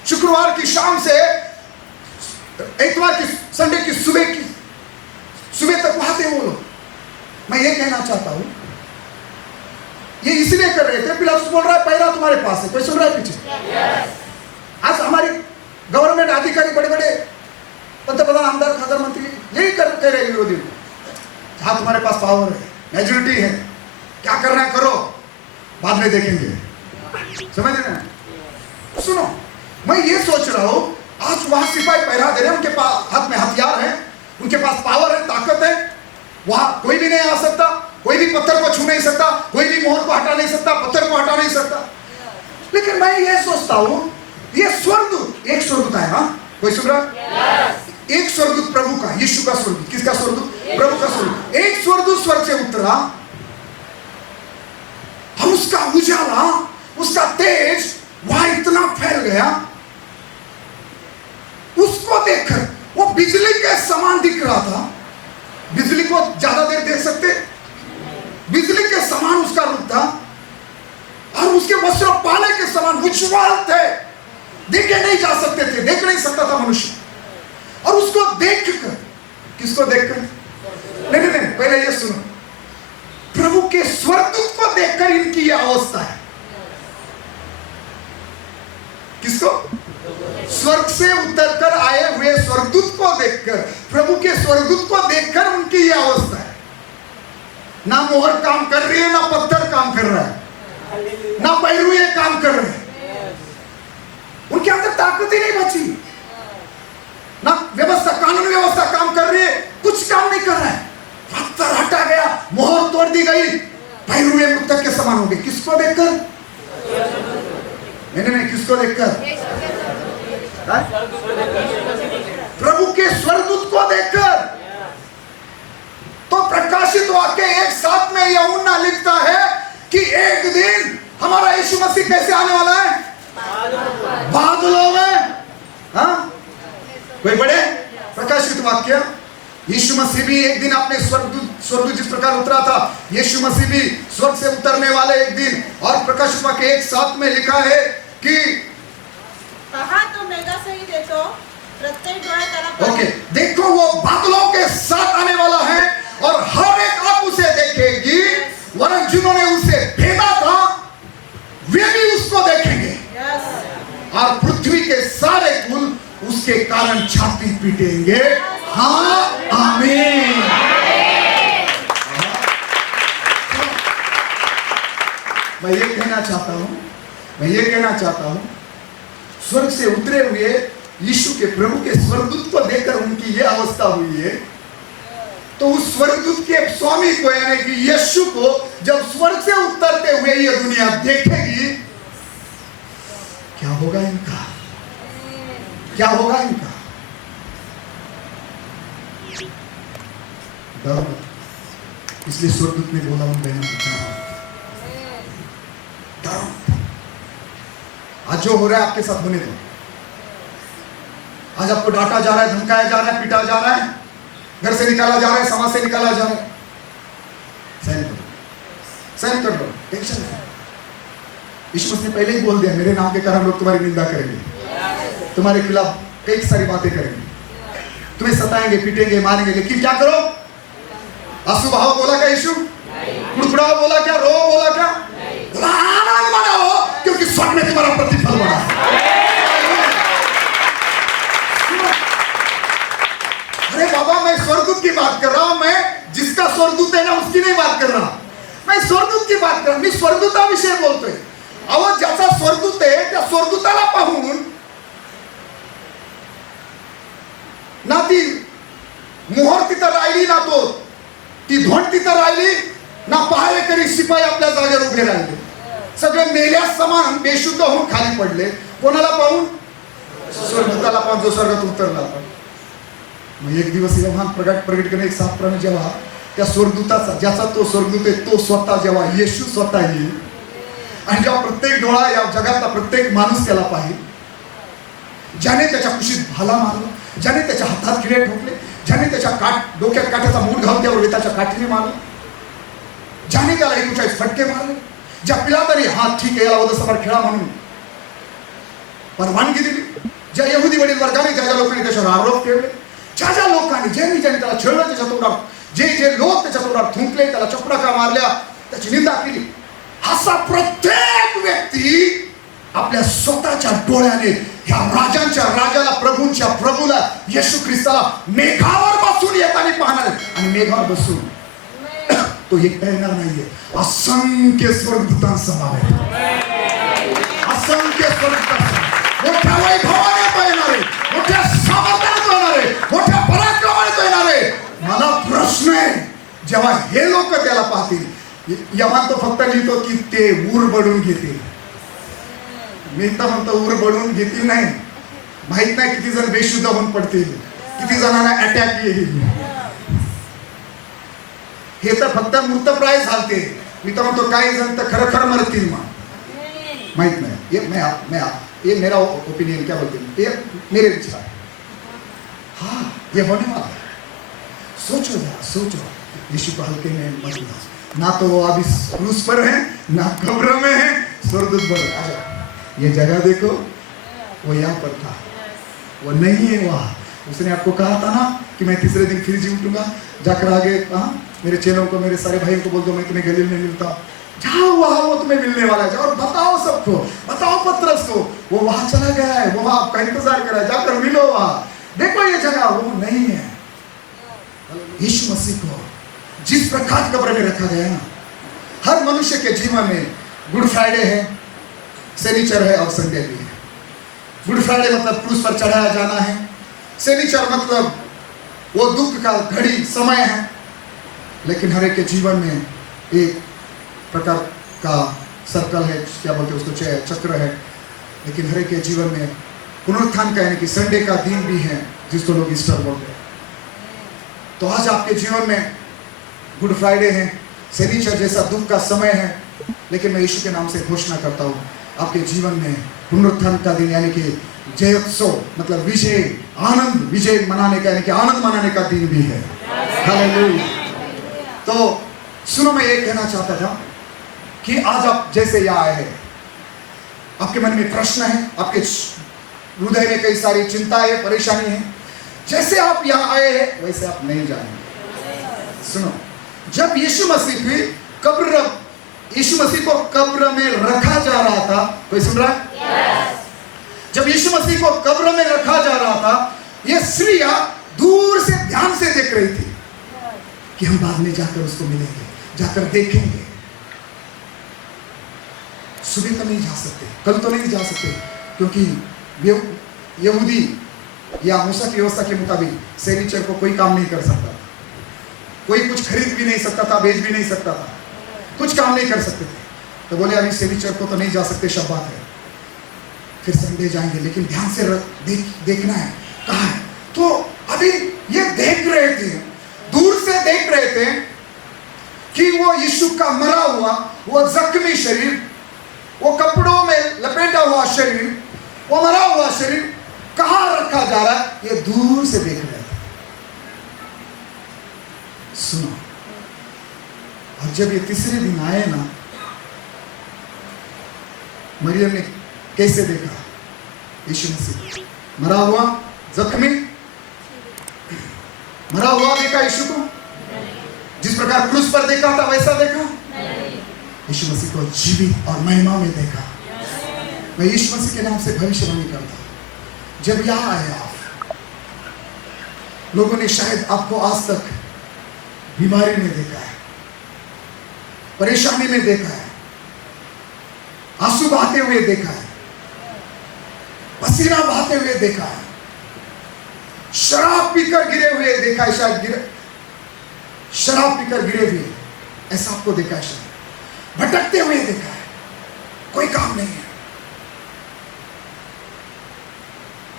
शुक्रवार की शाम से इतवार की संडे की सुबह तक वहां थे वो लोग। मैं ये कहना चाहता हूं, ये इसलिए कर रहे थे, पिलातुस बोल रहा है पैरा तुम्हारे पास है, कोई सुन रहा है पीछे? आज हमारी गवर्नमेंट अधिकारी बड़े बड़े पंतप्रधान, आमदार, खासदार, मंत्री यही कह रहे विरोधी, जहां तुम्हारे पास पावर है, मेजोरिटी है, क्या करना है करो, बाद में देखेंगे। समझ रहे हैं? सुनो, मैं ये सोच रहा हूं, आज वहां सिपाही पहरा दे रहे हैं, उनके पास हाथ में हथियार है, उनके पास पावर है, ताकत है, वहां कोई भी नहीं आ सकता, कोई भी पत्थर को छू नहीं सकता, कोई भी मोहर को हटा नहीं सकता, पत्थर को हटा नहीं सकता। लेकिन मैं ये सोचता हूं, ये स्वर्गदूत, एक स्वर्गदूत है, हाँ कोई सुन रहा? एक स्वर्गदूत प्रभु का, यीशु का स्वर्गदूत, किसका स्वर्गदूत? प्रभु का स्वर्गदूत। एक स्वर्गदूत स्वर्ग से उतरा और उसका उजाला, उसका तेज वहां इतना फैल गया, उसको देखकर वो बिजली के समान दिख रहा था। बिजली को ज्यादा देर देख सकते? बिजली के समान उसका रूप था और उसके वस्त्र पाले के समान उज्ज्वल थे, देखे नहीं जा सकते थे, देख नहीं सकता था मनुष्य। और उसको देखकर, किसको देखकर? नहीं, पहले ये सुनो, प्रभु के स्वर्गदूत को देखकर इनकी ये अवस्था है। किसको? स्वर्ग से उतरकर आए हुए स्वर्गदूत को देखकर, प्रभु के स्वर्गदूत को देखकर उनकी ये अवस्था है। ना मोहर काम कर रही है, ना पत्थर काम कर रहा है, ना पैरुए काम कर रहे हैं, उनके अंदर ताकत ही नहीं बची, ना व्यवस्था, कानून व्यवस्था काम कर रही है, कुछ काम नहीं कर रहा है। पत्थर हटा गया, मोहर तोड़ दी गई, पैरुए मुक्तक के समान हो गए। किसको देखकर? नहीं, किसको देखकर? प्रभु के स्वर्गदूत को देखकर। तो प्रकाशित वाक्य 1:7 में यूहन्ना लिखता है कि एक दिन हमारा यीशु मसीह कैसे आने वाला है? बादलों में। हाँ, कोई बड़े प्रकाशित वाक्य। यीशु मसीह भी एक दिन अपने स्वर्गदूत जिस प्रकार उतरा था, यीशु मसीह भी स्वर्ग से उतरने वाले एक दिन। और प्रकाशित वाक्य 1:7 में लिखा है कि कहा तो मेघा सही देखो, प्रत्येक द्वार तरफ। ओके, देखो वो बादलों के साथ आने वाला है और हर एक आंख उसे देखेगी, वरन जिन्होंने उसे भेजा था वे भी उसको देखेंगे। और पृथ्वी के सारे कुल उसके कारण छाती पीटेंगे। हाँ, आमीन। मैं ये कहना चाहता हूं, स्वर्ग से उतरे हुए यीशु के, प्रभु के स्वर्गदूत को देखकर उनकी ये अवस्था हुई है। तो उस स्वर्गदूत के स्वामी को, यानी कि यीशु को, जब स्वर्ग से उतरते हुए ये दुनिया देखेगी, क्या होगा इनका? क्या होगा इनका? डरो मत। इसलिए स्वर्गदूत ने बोला उन बहनों को, डरो। आज जो हो रहा है आपके साथ होने दो। आज आपको डांटा जा रहा है, धमकाया जा रहा है, पीटा जा रहा है, घर से निकाला जा रहा है, समाज से निकाला जा रहा है, सहन कर लो, टेंशन नहीं। यीशु मसीह ने पहले ही बोल दिया, मेरे नाम के कारण लोग तुम्हारी निंदा करेंगे, तुम्हारे खिलाफ कई सारी बातें करेंगे, तुम्हें सताएंगे, पीटेंगे, मारेंगे, लेकिन क्या करो? आंसू बहाओ बोला क्या यीशु? कुड़कुड़ाओ बोला क्या? रो बोला क्या? आनंद मनाओ, क्योंकि स्वर्ग में तुम्हारा प्रतिफल बना है। अरे बाबा, मैं स्वर्गदूत की बात कर रहा हूं, मैं जिसका स्वर्गदूत है ना उसकी नहीं बात कर रहा, मैं स्वर्गदूत की बात कर रहा हूं। मी स्वर्गदूताविषयी बोलतोय। अहो, ज्याचा स्वर्गदूत आहे त्या स्वर्गदूताला पाहून ना ती मोहर तिथं राहिली, ना तो ती धोंड तिथं राहिली, ना पहारेकरी शिपाई आपल्या जागेवर उभे राहिले, सगळे मेल्यास समान बेशुद्ध होऊन खाली पडले। कोणाला पाहून? स्वर्गदूताला पाहून, जो स्वर्गात उतरला। मग एक दिवस योहान प्रगट करणे 7 जेव्हा त्या स्वर्गदूताचा, ज्याचा तो स्वर्गदूत आहे, तो स्वतः जेव्हा येशू स्वतः येईल आणि जेव्हा प्रत्येक डोळा, या जगातला प्रत्येक माणूस त्याला पाहिल, ज्याने त्याच्या कुशीत भाला मारला, ज्याने त्याच्या हातात खिळे ठोकले, ज्याने त्याच्या डोक्यात काठ्याचा मूठ घालून त्यावर वेताच्या काठीने मारला, ज्याने त्याला 41 फटके मारले, ज्या पिलातरी हा ठीक आहे, याला वधस्तंभावर खेळा म्हणून परवानगी दिली. ज्या यहुदी वडील वर्गाने ज्या लोकांनी त्याच्यावर आरोप केले, ज्या लोकांनी ज्यांनी त्याला छळलं, त्याच्या तोंडावर जे लोक त्याच्या तोंडावर थुंकले, त्याला चपडका मारल्या, त्याची निंदा केली, असा प्रत्येक व्यक्ती आपल्या स्वतःच्या डोळ्याने ह्या राजांच्या राजाला, प्रभूंच्या प्रभूला, येशू ख्रिस्ताला मेघावर बसून येताना पाहणार आहे. आणि मेघावर बसून तो एकटा येणार नाहीये, असंख्य स्वर्गदूतांसमोर आहे. असंख्य स्वर्गदूतांसमोर मोठ्या वैभवाने तो येणार आहे, मोठ्या सामर्थ्याने तो येणार आहे, मोठ्या पराक्रमाने तो येणार आहे. मला प्रश्न आहे, जेव्हा हे लोक त्याला पाहतील, यमान तो फक्त लिहितो की ते ऊर बडून घेतील. मी तर म्हणतो ऊर बडून घेतील नाही, माहित नाही किती जण बेशुद्ध होऊन पडतील, किती जणांना अटॅक येईल. हे तर फक्त मृतप्राय झालते. मी तर म्हणतो काही जण तर खरं खरं मरतील. मग माहित नाही, ये मेरा ओपिनियन, क्या बोलते हैं, ये मेरे विचार. हाँ, ये होने वाला है. सोचो जरा, सोचो. यीशु को हल्के में मत लो. ना तो वो अभी क्रूस पर है, ना कब्र में है, स्वर्गदूत बोल आजा. ये जगह देखो, वो यहाँ पर था, वो नहीं है वहाँ. उसने आपको कहा था ना कि मैं तीसरे दिन फिर जी उठूंगा. जाकर आगे मेरे चेलों को, मेरे सारे भाइयों को बोल दो मैं तुम्हें गलील में मिलता हूँ. जाओ वहाँ, वो तुम्हें मिलने वाला है. जाओ और बताओ सबको, बताओ पतरस को, वो वहाँ चला गया है, वो आपका इंतजार कर रहा है, जाकर मिलो वहाँ. देखो ये जगह वो नहीं है. यीशु मसीह को जिस प्रकार कब्र में रखा गया ना, हर मनुष्य के जीवन में गुड फ्राइडे है, शनिचर है और संडे भी है. गुड फ्राइडे मतलब क्रूस पर चढ़ाया जाना है. शनिचर मतलब वो दुख का घड़ी समय है. लेकिन हर एक के जीवन में एक प्रकार का सर्कल है, क्या बोलते हैं उसको, चक्र है. लेकिन हर एक के जीवन में पुनरुत्थान का यानी कि संडे का दिन भी है, जिसको लोग ईस्टर बोलते हैं. तो आज आपके जीवन में गुड फ्राइडे है, शनिचर जैसा दुख का समय है. लेकिन मैं यीशु के नाम से घोषणा करता हूँ, आपके जीवन में पुनरुत्थान का दिन यानी कि जयोत्सव मतलब विजय, आनंद, विजय मनाने का यानी कि आनंद मनाने का दिन भी है. हालेलुया. तो सुनो, मैं ये कहना चाहता था कि आज आप जैसे यहाँ आए हैं, आपके मन में प्रश्न है, आपके हृदय में कई सारी चिंता है, परेशानी है. जैसे आप यहाँ आए हैं वैसे आप नहीं जाएंगे. सुनो, जब यीशु मसीह को कब्र में रखा जा रहा था, कोई सुन रहा है? जब यीशु मसीह को कब्र में रखा जा रहा था, ये स्त्रियां दूर से ध्यान से देख रही थी कि हम बाद में जाकर उसको मिलेंगे, जाकर देखेंगे. सुबह तो नहीं जा सकते, कल तो नहीं जा सकते, क्योंकि यहूदी या मूसा की व्यवस्था के मुताबिक शनिचर को कोई काम नहीं कर सकता था. कोई कुछ खरीद भी नहीं सकता था, बेच भी नहीं सकता था, कुछ काम नहीं कर सकते थे. तो बोले अभी शनिचर को तो नहीं जा सकते, शब्बात है, फिर संडे जाएंगे. लेकिन ध्यान से देखना है कहाँ है. तो अभी ये देख रहे थे, दूर से देख रहे थे कि वो यीशु का मरा हुआ, वो जख्मी शरीर, वो कपड़ों में लपेटा हुआ शरीर, वो मरा हुआ शरीर कहाँ रखा जा रहा है, ये दूर से देख रहे थे. सुनो, और जब ये तीसरे दिन आए ना, मरियम ने कैसे देखा यीशु मसीह मरा हुआ, जख्मी, मरा हुआ देखा यीशु को? जिस प्रकार क्रूस पर देखा था वैसा देखा? यीशु मसीह को जीवित और महिमा में देखा. मैं यीशु मसीह के नाम से भविष्यवाणी करता हूं, जब यहां आए आप, लोगों ने शायद आपको आज तक बीमारी में देखा है, परेशानी में देखा है, आंसू बहाते हुए देखा है, पसीना बहाते हुए देखा है, शराब पीकर गिरे हुए देखा है, शायद शराब पीकर गिरे हुए ऐसा आपको देखा है, शायद भटकते हुए देखा है, कोई काम नहीं है,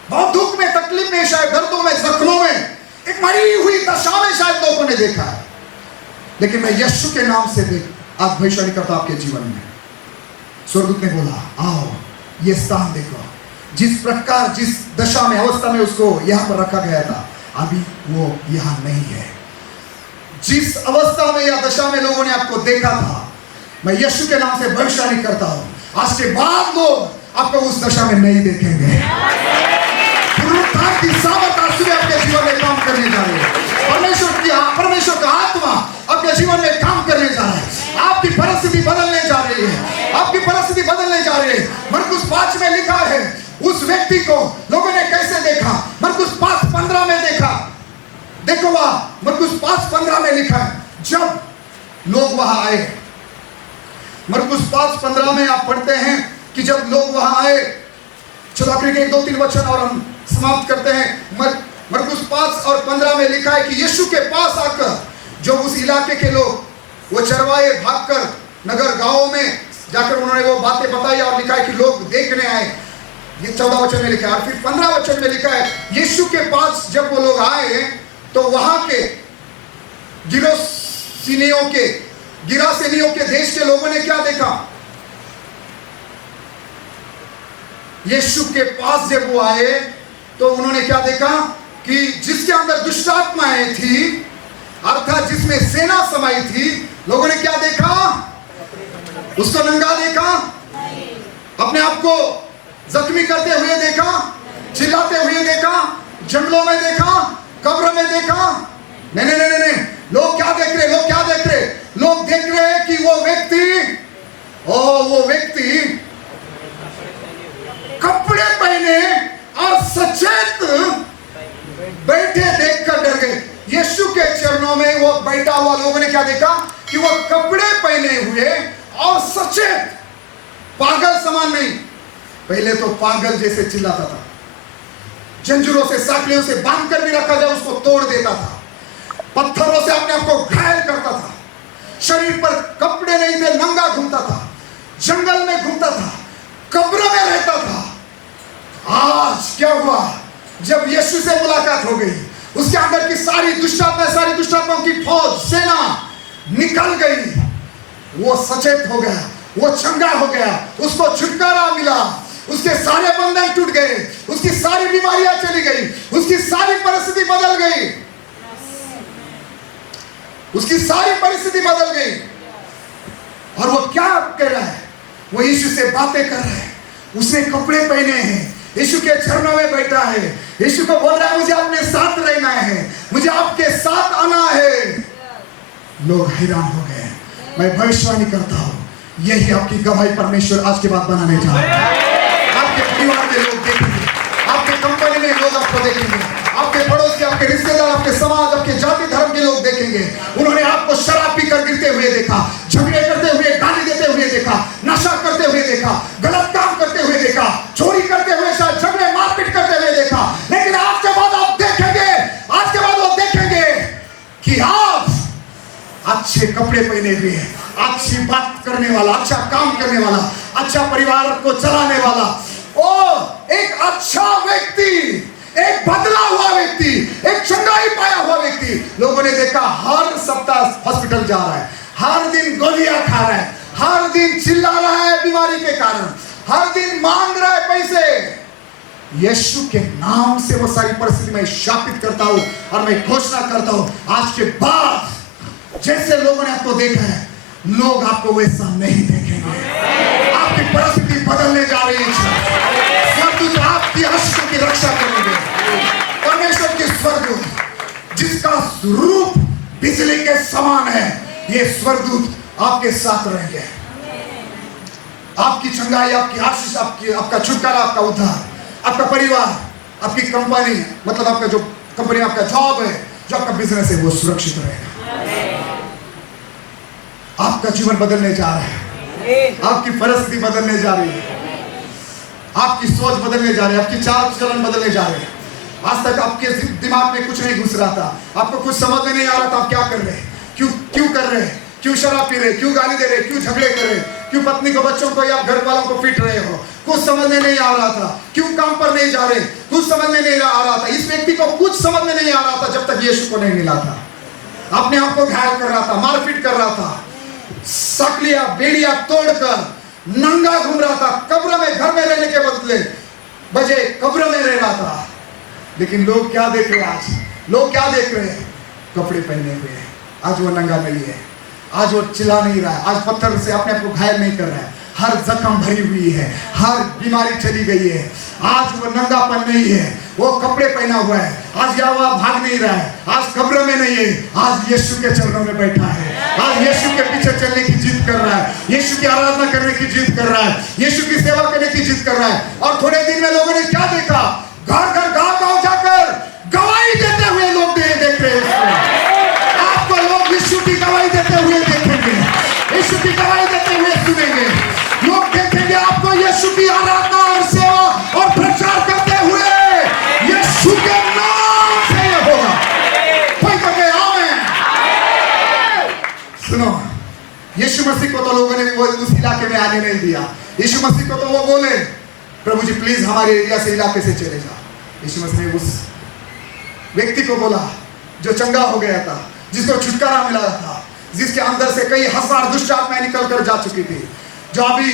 बहुत दुख में, तकलीफ में, शायद दर्दों में, जख्मों में, एक मरी हुई दशा में शायद लोगों ने देखा है. लेकिन मैं यीशु के नाम से आज भविष्यवाणी करता हूं आपके जीवन में. स्वर्गदूत ने बोला आओ ये स्थान देखो, जिस प्रकार जिस दशा में, अवस्था में उसको यहां पर रखा गया था, अभी वो यहां नहीं है. जिस अवस्था में या दशा में लोगों ने आपको देखा था, मैं यीशु के नाम से भविष्यवाणी करता हूं, आज के बाद लोग आपको उस दशा में नहीं देखेंगे. करने जा रही है। परमेश्वर का आत्मा आपके जीवन में काम करने जा रहा है। आपकी परिस्थिति बदलने जा रही है। आपकी परिस्थिति बदलने जा रही है। मरकुस 5 में लिखा है उस व्यक्ति को लोगों ने कैसे देखा। मरकुस 5:15 में देखा। देखो वहां मरकुस 5:15 में लिखा है जब लोग वहां आए। मरकुस 5:15 में आप पढ़ते हैं कि जब लोग वहां आए, चलो आखिर के 2-3 वचन और हम समाप्त करते हैं। मरकुस 5:15 में लिखा है कि यीशु के पास आकर जो उस इलाके के लोग, वो चरवाहे भागकर नगर गांवों में जाकर उन्होंने वो बातें बताई और लिखा है कि लोग देखने आए। ये 14 वचन में लिखा है। और फिर 15 वचन में लिखा है यीशु के पास जब वो लोग आए तो वहां के गिरासेनियों के देश के लोगों ने क्या देखा। यीशु के पास जब वो आए तो उन्होंने क्या देखा कि जिसके अंदर दुष्ट आत्माएं थी, अर्थात जिसमें सेना समाई थी, लोगों ने क्या देखा, उसको नंगा देखा, अपने आप को जख्मी करते हुए देखा, चिल्लाते हुए देखा, जंगलों में देखा, कब्र में देखा। नहीं, लोग क्या देख रहे, लोग देख रहे हैं कि वो व्यक्ति कपड़े पहने और सचेत बैठे देखकर डर गए। यीशु के चरणों में वो बैठा हुआ लोगों ने क्या देखा कि वो कपड़े पहने हुए और सचेत, पागल समान नहीं। पहले तो पागल जैसे चिल्लाता था, जंजीरों से साखलियों से बांधकर भी रखा जाए उसको तोड़ देता था, पत्थरों से अपने आप को घायल करता था, शरीर पर कपड़े नहीं थे, नंगा घूमता था, जंगल में घूमता था, कब्र में रहता था। आज क्या हुआ जब यीशु से मुलाकात हो गई, उसके अंदर की सारी दुष्टात्माओं की फौज, सेना निकल गई। वो सचेत हो गया, वो चंगा हो गया, उसको छुटकारा मिला, उसके सारे बंधन टूट गए, उसकी सारी बीमारियां चली गई, उसकी सारी परिस्थिति बदल गई, उसकी सारी परिस्थिति बदल गई। और वो क्या कर रहा है, वो यीशु से बातें कर रहा है, उसने कपड़े पहने हैं, यीशु के चरणों में बैठा है, यीशु को बोल रहा है मुझे अपने साथ रहना है, मुझे आपके साथ आना है। लोग हैरान हो गए। मैं भविष्यवाणी करता हूं, यही आपकी गवाही परमेश्वर आज के बाद बनाने जा रहा है। आपके परिवार में लोग देखेंगे, आपके कंपनी में लोग आपको देखेंगे, आपके पड़ोसी, आपके रिश्तेदार, आपके समाज, आपके जाति धर्म के लोग देखेंगे। उन्होंने आपको शराब पीकर गिरते हुए देखा, झगड़े करते हुए, गाली देते हुए देखा, नशा करते हुए देखा, गलत काम करते हुए देखा, चोरी करते हुए, शायद झगड़े मारपीट करते हुए देखा। लेकिन आज के बाद आप देखेंगे, आज के बाद वो देखेंगे कि आप अच्छे कपड़े पहने हुए, अच्छी बात करने वाला, अच्छा काम करने वाला, अच्छा परिवार को चलाने वाला, ओ एक अच्छा व्यक्ति, एक बदला हुआ व्यक्ति, एक चंगाई पाया हुआ व्यक्ति। लोगों ने देखा हर सप्ताह हॉस्पिटल जा रहा है, हर दिन गोलियां खा रहा है, हर दिन चिल्ला रहा है बीमारी के कारण, हर दिन मांग रहा है पैसे। यीशु के नाम से वो सारी परिस्थिति में शापित करता हूं और मैं घोषणा करता हूं, आज के बाद जैसे लोगों ने आपको देखा है, लोग आपको वैसा नहीं देखेंगे। आपकी परिस्थिति बदलने जा रही है। स्वर्गदूत आपकी आशीषों की रक्षा करेंगे। परमेश्वर के स्वर्गदूत जिसका रूप बिजली के समान है, ये स्वर्गदूत आपके साथ रहेंगे। आपकी चंगाई, आपकी आशीष, आपका छुटकारा, आपका उद्धार, आपका परिवार, आपकी कंपनी, मतलब आपका जो कंपनी, आपका जॉब है, जो आपका बिजनेस है, वो सुरक्षित रहेगा। आपका जीवन बदलने जा रहा है, आपकी परिस्थिति बदलने जा रही है, आपकी सोच बदलने जा रही है, आपकी चाल चलन बदलने जा रहे हैं। आज तक आपके दिमाग में कुछ नहीं घुस रहा था, आपको कुछ समझ में नहीं आ रहा था आप क्या कर रहे हैं, क्यों कर रहे हैं, क्यों शराब पी रहे, क्यों गाली दे रहे, क्यों झगड़े कर रहे, क्यों पत्नी को, बच्चों को या घर वालों को पीट रहे हो, कुछ समझ में नहीं आ रहा था, क्यों काम पर नहीं जा रहे, कुछ समझ में नहीं आ रहा था। इस व्यक्ति को कुछ समझ में नहीं आ रहा था जब तक यीशु को नहीं मिला था। अपने आप को घायल कर रहा था, मारपीट कर रहा था, सकलियां बेड़ियां तोड़कर नंगा घूम रहा था, कब्र में, घर में रहने के बदले कब्र में रह रहा था। लेकिन लोग क्या देख रहे हैं आज, लोग क्या देख रहे हैं, कपड़े पहने हुए हैं। आज वो नंगा नहीं है, आज वो चिल्ला नहीं रहा है, आज पत्थर से अपने आप को घायल नहीं कर रहा है, हर जख्म भरी हुई है, हर बीमारी चली गई है। आज वो नंगापन नहीं है, वो कपड़े पहना हुआ है, आज यहोवा भाग नहीं रहा है, आज कब्र में नहीं है, आज यीशु के चरणों में बैठा है, आज यीशु के पीछे चलने की जिद कर रहा है, यीशु की आराधना करने की जिद कर रहा है, यीशु की सेवा करने की जिद कर रहा है। और थोड़े दिन में लोगों ने क्या देखा, घर घर गांव-गांव जाकर गवाही देते हुए लोग देख रहे हैं। आपको लोग यीशु की गवाही देते हुए देखेंगे, यीशु की गवाही देते हुए सुनेंगे, लोग देखेंगे आपको यीशु की आराधना और सेवा और प्रचार करते हुए। यीशु के नाम से ये होगा। कोई कहे आमीन। सुनो, यीशु मसीह को तो लोगों ने वो उस इलाके में आने नहीं दिया। यीशु मसीह को तो वो बोले, प्रभु जी प्लीज हमारे एरिया से, इलाके से चले जाओ। यीशु मसीह ने उस व्यक्ति को बोला जो चंगा हो गया था, जिसको छुटकारा मिला था, जिसके अंदर से कई हजार दुष्ट आत्माएं निकल कर जा चुकी थी, जो अभी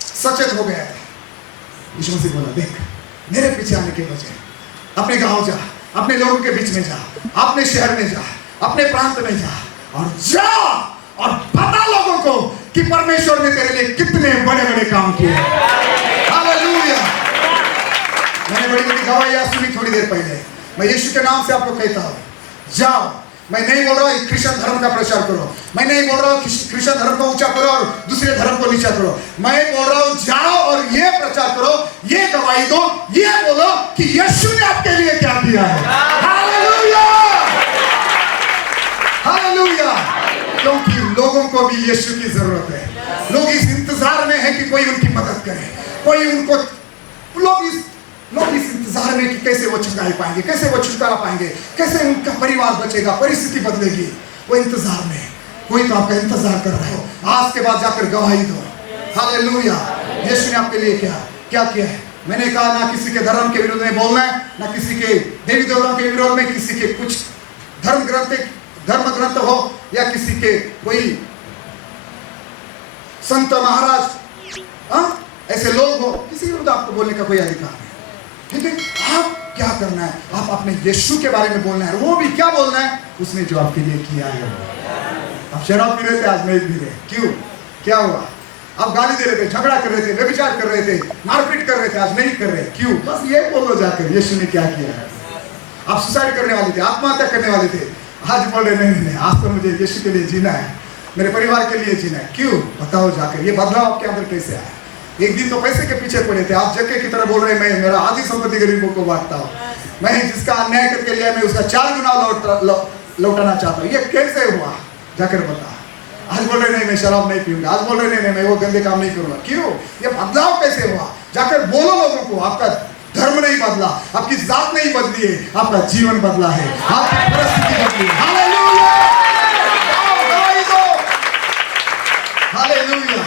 सचेत हो गया है। यीशु मसीह बोला, देख मेरे पीछे आने के बजाय अपने गांव जा, अपने लोगों के बीच में जा, अपने शहर में जा, अपने प्रांत में जा और जा और बता लोगों को कि परमेश्वर ने तेरे लिए कितने बड़े बड़े काम किए। हालेलुया। मैंने बड़ी बड़ी गवाहियां सुनी थोड़ी देर पहले। मैं यीशु के नाम से आपको कहता हूं, जाओ। मैं नहीं बोल रहा हूं क्रिश्चियन धर्म का प्रचार करो, मैं नहीं बोल रहा हूं क्रिश्चियन धर्म को ऊंचा करो और दूसरे धर्म को नीचा करो। मैं बोल रहा हूं जाओ और ये प्रचार करो, ये गवाही दो, ये बोलो कि यीशु ने आपके लिए क्या किया है। Hallelujah, hallelujah. क्योंकि लोगों को भी यीशु की जरूरत है। लोग इस इंतजार में है कि कोई उनकी मदद करे, कोई उनको, लोग इस इंतजार में कि कैसे वो छुटकारा पाएंगे, कैसे वो छुटकारा पाएंगे, कैसे उनका परिवार बचेगा, परिस्थिति बदलेगी। वो इंतजार में, कोई तो आपका इंतजार कर रहा हो। आज के बाद जाकर गवाही दो। हालेलुया। यीशु ने आपके लिए क्या किया है। मैंने कहा ना किसी के धर्म के विरोध में बोलना है, ना किसी के देवी देवताओं के विरोध में, किसी के कुछ धर्म ग्रंथ हो या किसी के कोई संत महाराज ऐसे लोग हो, किसी के विरुद्ध आपको बोलने का कोई अधिकार नहीं। ठीक है, आप क्या करना है, आप अपने यीशु के बारे में बोलना है। वो भी क्या बोलना है, उसने जो आपके लिए किया है। आप शराब पी रहे थे, आज नहीं पी रहे, क्यों, क्या हुआ? आप गाली दे रहे थे, झगड़ा कर रहे थे, व्यभिचार कर रहे थे, मारपीट कर रहे थे, आज नहीं कर रहे, क्यों? बस ये बोलो जाकर यीशु ने क्या किया है। आप सुसाइड करने वाले थे, आत्महत्या करने वाले थे, आज बोल रहे नहीं, आज तो मुझे यीशु के लिए जीना है, मेरे परिवार के लिए जीना है। क्यों? बताओ जाकर। ये बदलाव आपके अंदर कैसे आया? एक दिन तो पैसे के पीछे पड़े थे, आप जक्के की तरह बोल रहे मैं मेरा आधी संपत्ति गरीबों को बांटता हूँ, मैं जिसका अन्याय करके लिया मैं उसका 4 गुना लौटाना चाहता हूँ। ये कैसे हुआ? जाकर बता। आज बोल रहे नहीं मैं शराब नहीं पीऊंगा, आज बोल रहे नहीं मैं वो गंदे काम नहीं करूंगा। क्यों? ये बदलाव कैसे हुआ? जाकर बोलो लोगों को, आपका धर्म नहीं बदला, आपकी जात नहीं बदली है, आपका जीवन बदला है, आपकी परिस्थिति बदली है। Hallelujah, hallelujah.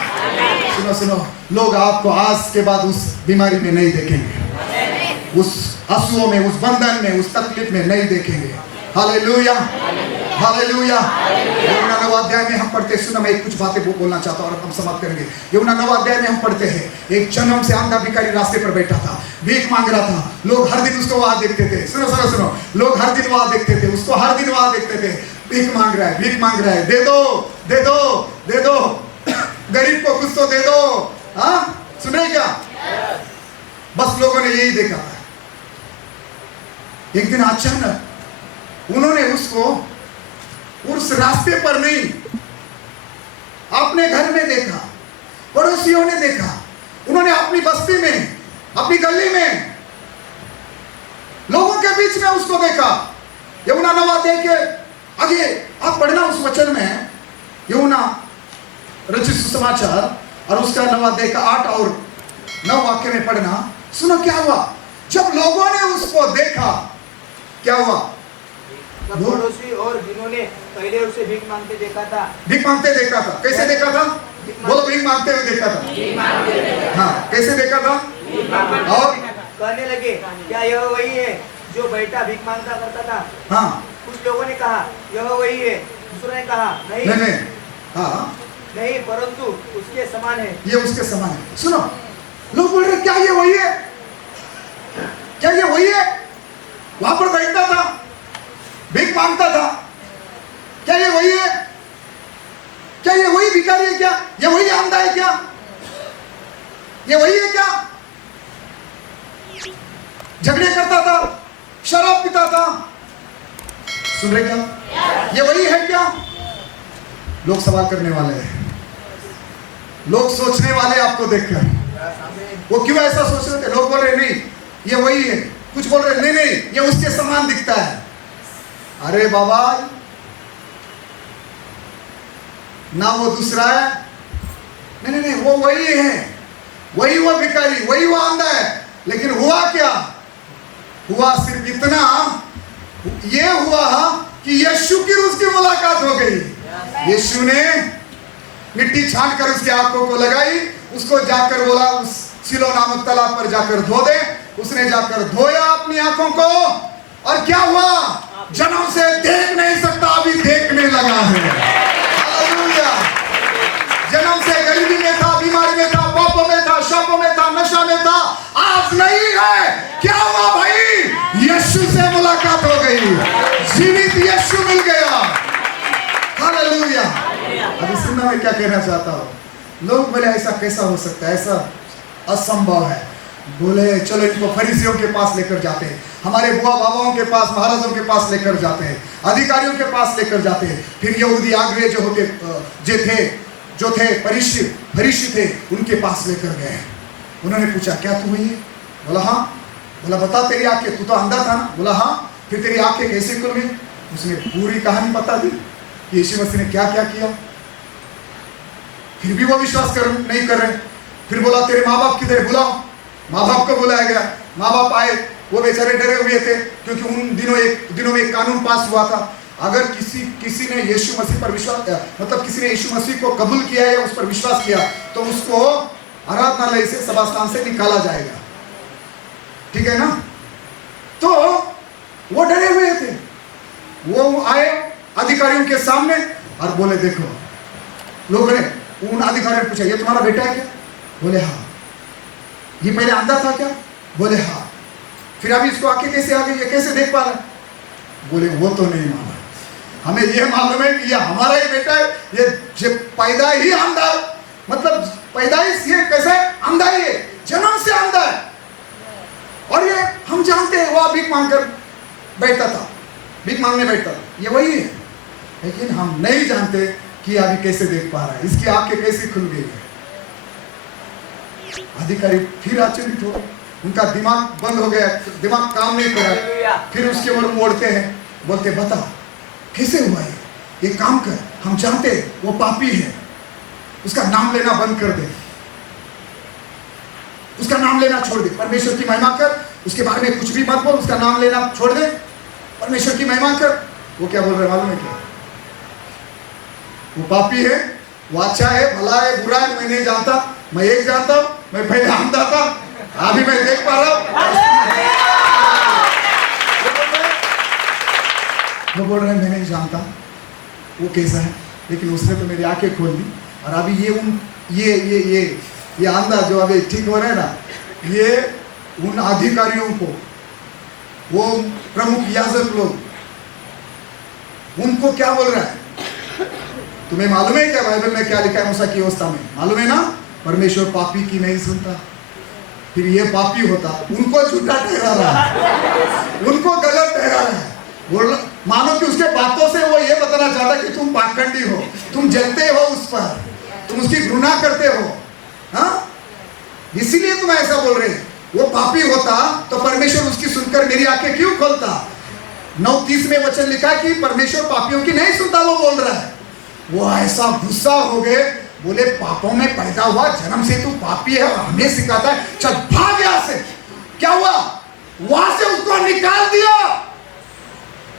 सुनो सुनो, लोग आपको आज के बाद उस बीमारी में नहीं देखेंगे, उस आंसुओं में, उस बंधन में, उस तकलीफ में नहीं देखेंगे। Hallelujah, hallelujah. यूहन्ना 9 अध्याय में हम पढ़ते हैं, सुनो मैं कुछ बातें बोलना चाहता हूं और हम समाप्त करेंगे। यूहन्ना 9 अध्याय में हम पढ़ते हैं, एक जन्म से अंधा भिखारी रास्ते पर बैठा था, भीख मांग रहा था। लोग हर दिन उसको वहां देखते थे। सुनो सुनो सुनो, लोग हर दिन वहां देखते थे उसको, हर दिन वहां देखते थे, भीख मांग रहा है, भीख मांग रहा है, दे दो दे दो दे दो, गरीब को कुछ तो दे दो। हाँ, सुने क्या? बस लोगों ने यही देखा था। एक दिन अचानक उन्होंने उसको उस रास्ते पर नहीं, अपने घर में देखा, पड़ोसियों ने देखा, उन्होंने अपनी बस्ती में, अपनी गली में, लोगों के बीच में उसको देखा। यूहन्ना 9 अध्याय के आगे आप पढ़ना उस वचन में, यूहन्ना रचित सुसमाचार और उसका 9 अध्याय का 8 और 9 वाक्य में पढ़ना। सुनो क्या हुआ जब लोगों ने उसको देखा, क्या हुआ? पड़ोसी और जिन्होंने पहले उसे भीख मांगते देखा था, भीख मांगते देखा था। कैसे देखा था? बोलो, भीख मांगते हुए देखा था। हाँ, कैसे देखा था? और कहने लगे क्या यह वही है जो बैठा भीख मांगता करता था? हाँ, कुछ लोगों ने कहा यह वही है, दूसरों ने कहा नहीं नहीं, हाँ नहीं, परंतु उसके समान है। ये उसके समान है। सुनो, लोग बोल रहे क्या ये वही है? क्या ये वही है? वहां पर बैठता था, भीख मांगता था, क्या ये वही है? क्या ये वही भिखारी है? क्या ये वही अंधा है? क्या ये वही है? क्या झगड़े करता था, शराब पीता था। सुन रहे क्या? ये वही है क्या? लोग सवाल करने वाले हैं, लोग सोचने वाले आपको देखकर, वो क्यों ऐसा सोच रहे थे? लोग बोल रहे नहीं ये वही है, कुछ बोल रहे नहीं नहीं ये उसके समान दिखता है। अरे बाबा, ना वो दूसरा है, नहीं नहीं नहीं, वो वही है, वही वो भिखारी, वही वो अंधा है। लेकिन हुआ क्या? हुआ सिर्फ इतना, ये हुआ कि यीशु की उसकी मुलाकात हो गई। यीशु ने मिट्टी छांट कर उसकी आंखों को लगाई, उसको जाकर बोला उस सिलो नामक तालाब पर जाकर धो दे। उसने जाकर धोया अपनी आंखों को, और क्या हुआ? जन्म से देख नहीं सकता, अभी देखने लगा है। हालेलुया। जन्म से गरीबी में था, बीमारी में था, पापों में था, शापों में था, नशा में था, आज नहीं है। क्या हुआ भाई? यीशु से मुलाकात हो गई, जीवित यीशु मिल गया। हालेलुया। अब सुनना मैं क्या कहना चाहता हूँ। लोग बोले ऐसा कैसा हो सकता है, ऐसा असंभव है। बोले चलो इनको फरीसियों के पास लेकर जाते हैं, हमारे बुआ बाबाओं के पास, महाराजों के पास लेकर जाते हैं, अधिकारियों के पास लेकर जाते हैं। फिर यहूदी आग्रह जो थे फरीसी थे, उनके पास लेकर गए। उन्होंने पूछा क्या तू है? बोला हाँ। बोला बता तेरी आंखें, तू तो अंधा था ना? बोला हाँ। फिर तेरी आंखें कैसे खुल गई? उसने पूरी कहानी बता दी, यीशु मसीह ने क्या क्या किया। फिर भी वो विश्वास नहीं कर रहे। फिर बोला तेरे माँ बाप किधर? बुलाओ। माँ बाप को बुलाया गया। माँ बाप आए, वो बेचारे डरे हुए थे, क्योंकि उन दिनों में एक कानून पास हुआ था, अगर किसी ने यीशु मसीह पर विश्वास, मतलब किसी ने यीशु मसीह को कबूल किया या उस पर विश्वास किया, तो उसको आराधनालय से, सभा स्थान से निकाला जाएगा। ठीक है ना? तो वो डरे हुए थे। वो आए अधिकारियों के सामने और बोले देखो, लोगों ने उन अधिकारियों ने पूछा ये तुम्हारा बेटा है क्या? बोले हाँ। ये पहले अंधा था क्या? बोले हाँ। फिर अभी इसको आंखें कैसे आ गई, ये कैसे देख पा रहा है? बोले वो तो नहीं माना, हमें ये मालूम है कि ये हमारा ही बेटा है, ये पैदा ही अंधा, मतलब पैदाइश ये कैसे अंधा ही है, जन्म से अंधा है। और ये हम जानते हैं वो भीख मांगकर बैठता था, भीख मांगने बैठता था, ये वही है। लेकिन हम नहीं जानते कि अभी कैसे देख पा रहा है, इसकी आंखें कैसे खुल गई है। अधिकारी फिर आश्चर्यित हो, उनका दिमाग बंद हो गया, दिमाग काम नहीं कर रहा। फिर उसके ओर मोड़ते हैं, बोलते बता कैसे हुआ ये काम कर, हम जानते वो पापी है, उसका नाम लेना बंद कर दे, उसका नाम लेना छोड़ दे, परमेश्वर की महिमा कर, उसके बारे में कुछ भी मत बोल, उसका नाम लेना छोड़ दे, परमेश्वर की महिमा कर। वो क्या बोल रहे मालूम है क्या? वो पापी है, वो अच्छा है, भला है, बुरा है, मैं नहीं जानता, मैं एक जानता हूं, मैं पहले अंधा था, अभी मैं देख पा रहा हूं। वो बोल रहे हैं मैं नहीं जानता वो कैसा है, लेकिन उसने तो मेरी आंखें खोल दी। और अभी ये अंधा जो अभी ठीक हो रहे हैं ना, ये उन अधिकारियों को, वो प्रमुख याजक लोग, उनको क्या बोल रहा है? तुम्हें मालूम है क्या बाइबल में क्या लिखा है मूसा की व्यवस्था में? मालूम है ना, परमेश्वर पापी की नहीं सुनता। फिर ये पापी होता, उनको झूठा ठहरा रहा है, उनको गलत ठहरा रहा है। मानो कि उसके बातों से वो ये बताना चाहता कि तुम पाखंडी हो, तुम जलते हो उस पर, तुम उसकी घृणा करते हो, हाँ? इसीलिए तुम ऐसा बोल रहे हैं। वो पापी होता तो परमेश्वर उसकी सुनकर मेरी आंखें क्यों खोलता? 9:30 में वचन लिखा कि परमेश्वर पापियों की नहीं सुनता, वो बोल रहा है। वो ऐसा गुस्सा हो गए, बोले पापों में पैदा हुआ, जन्म से तू पापी है और हमें सिखाता है, चल भाग यहां से। क्या हुआ? वहां से उसको निकाल दिया,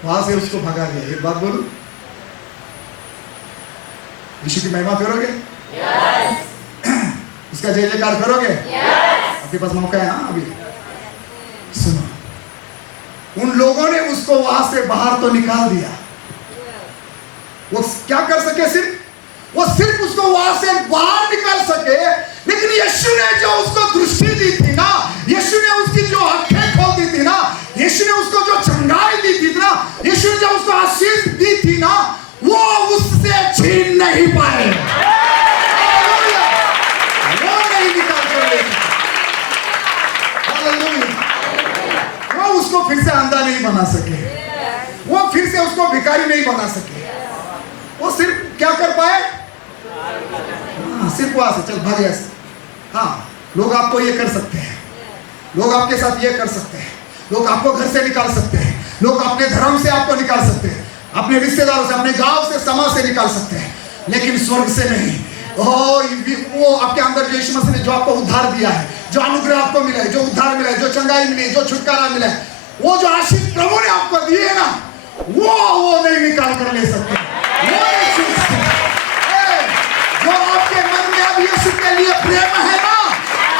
वहां से उसको भगा दिया। एक बात बोलूं, यीशु की महिमा करोगे? yes. उसका जय जयकार करोगे? yes. आपके पास मौका है ना अभी। सुनो, उन लोगों ने उसको वहां से बाहर तो निकाल दिया, वो क्या कर सके? सिर्फ उसको वहां से बाहर निकाल सके, लेकिन यीशु ने जो उसको दृष्टि दी थी ना, यीशु ने उसकी जो आंखें खोल दी थी ना, यीशु ने उसको जो चंगाई दी थी ना, यीशु ने जो उसको आशीष दी थी ना, वो उससे छीन नहीं पाए, वो नहीं निकाल कर ले। हालेलुया। बना सके, वो फिर से उसको भिखारी नहीं बना सके। वो सिर्फ क्या कर पाए, सिर्फ वहां से चल भाग ऐसे। हाँ, लोग आपको ये कर सकते हैं, लोग आपके साथ ये कर सकते हैं, लोग आपको घर से निकाल सकते हैं, लोग अपने धर्म से आपको निकाल सकते हैं, अपने रिश्तेदारों से, अपने गांव से, समाज से निकाल सकते हैं, लेकिन स्वर्ग से नहीं। वो आपके अंदर जो यीशु मसीह ने जो आपको उद्धार दिया है, जो अनुग्रह आपको मिला है, जो उद्धार मिला है, जो चंगाई मिली, जो छुटकारा मिला है, वो जो आशीष प्रभु ने आपको दिए ना, वो नहीं निकाल कर ले सकते। वो यीशु जो आपके मन में अब यीशु के लिए प्रेम है ना,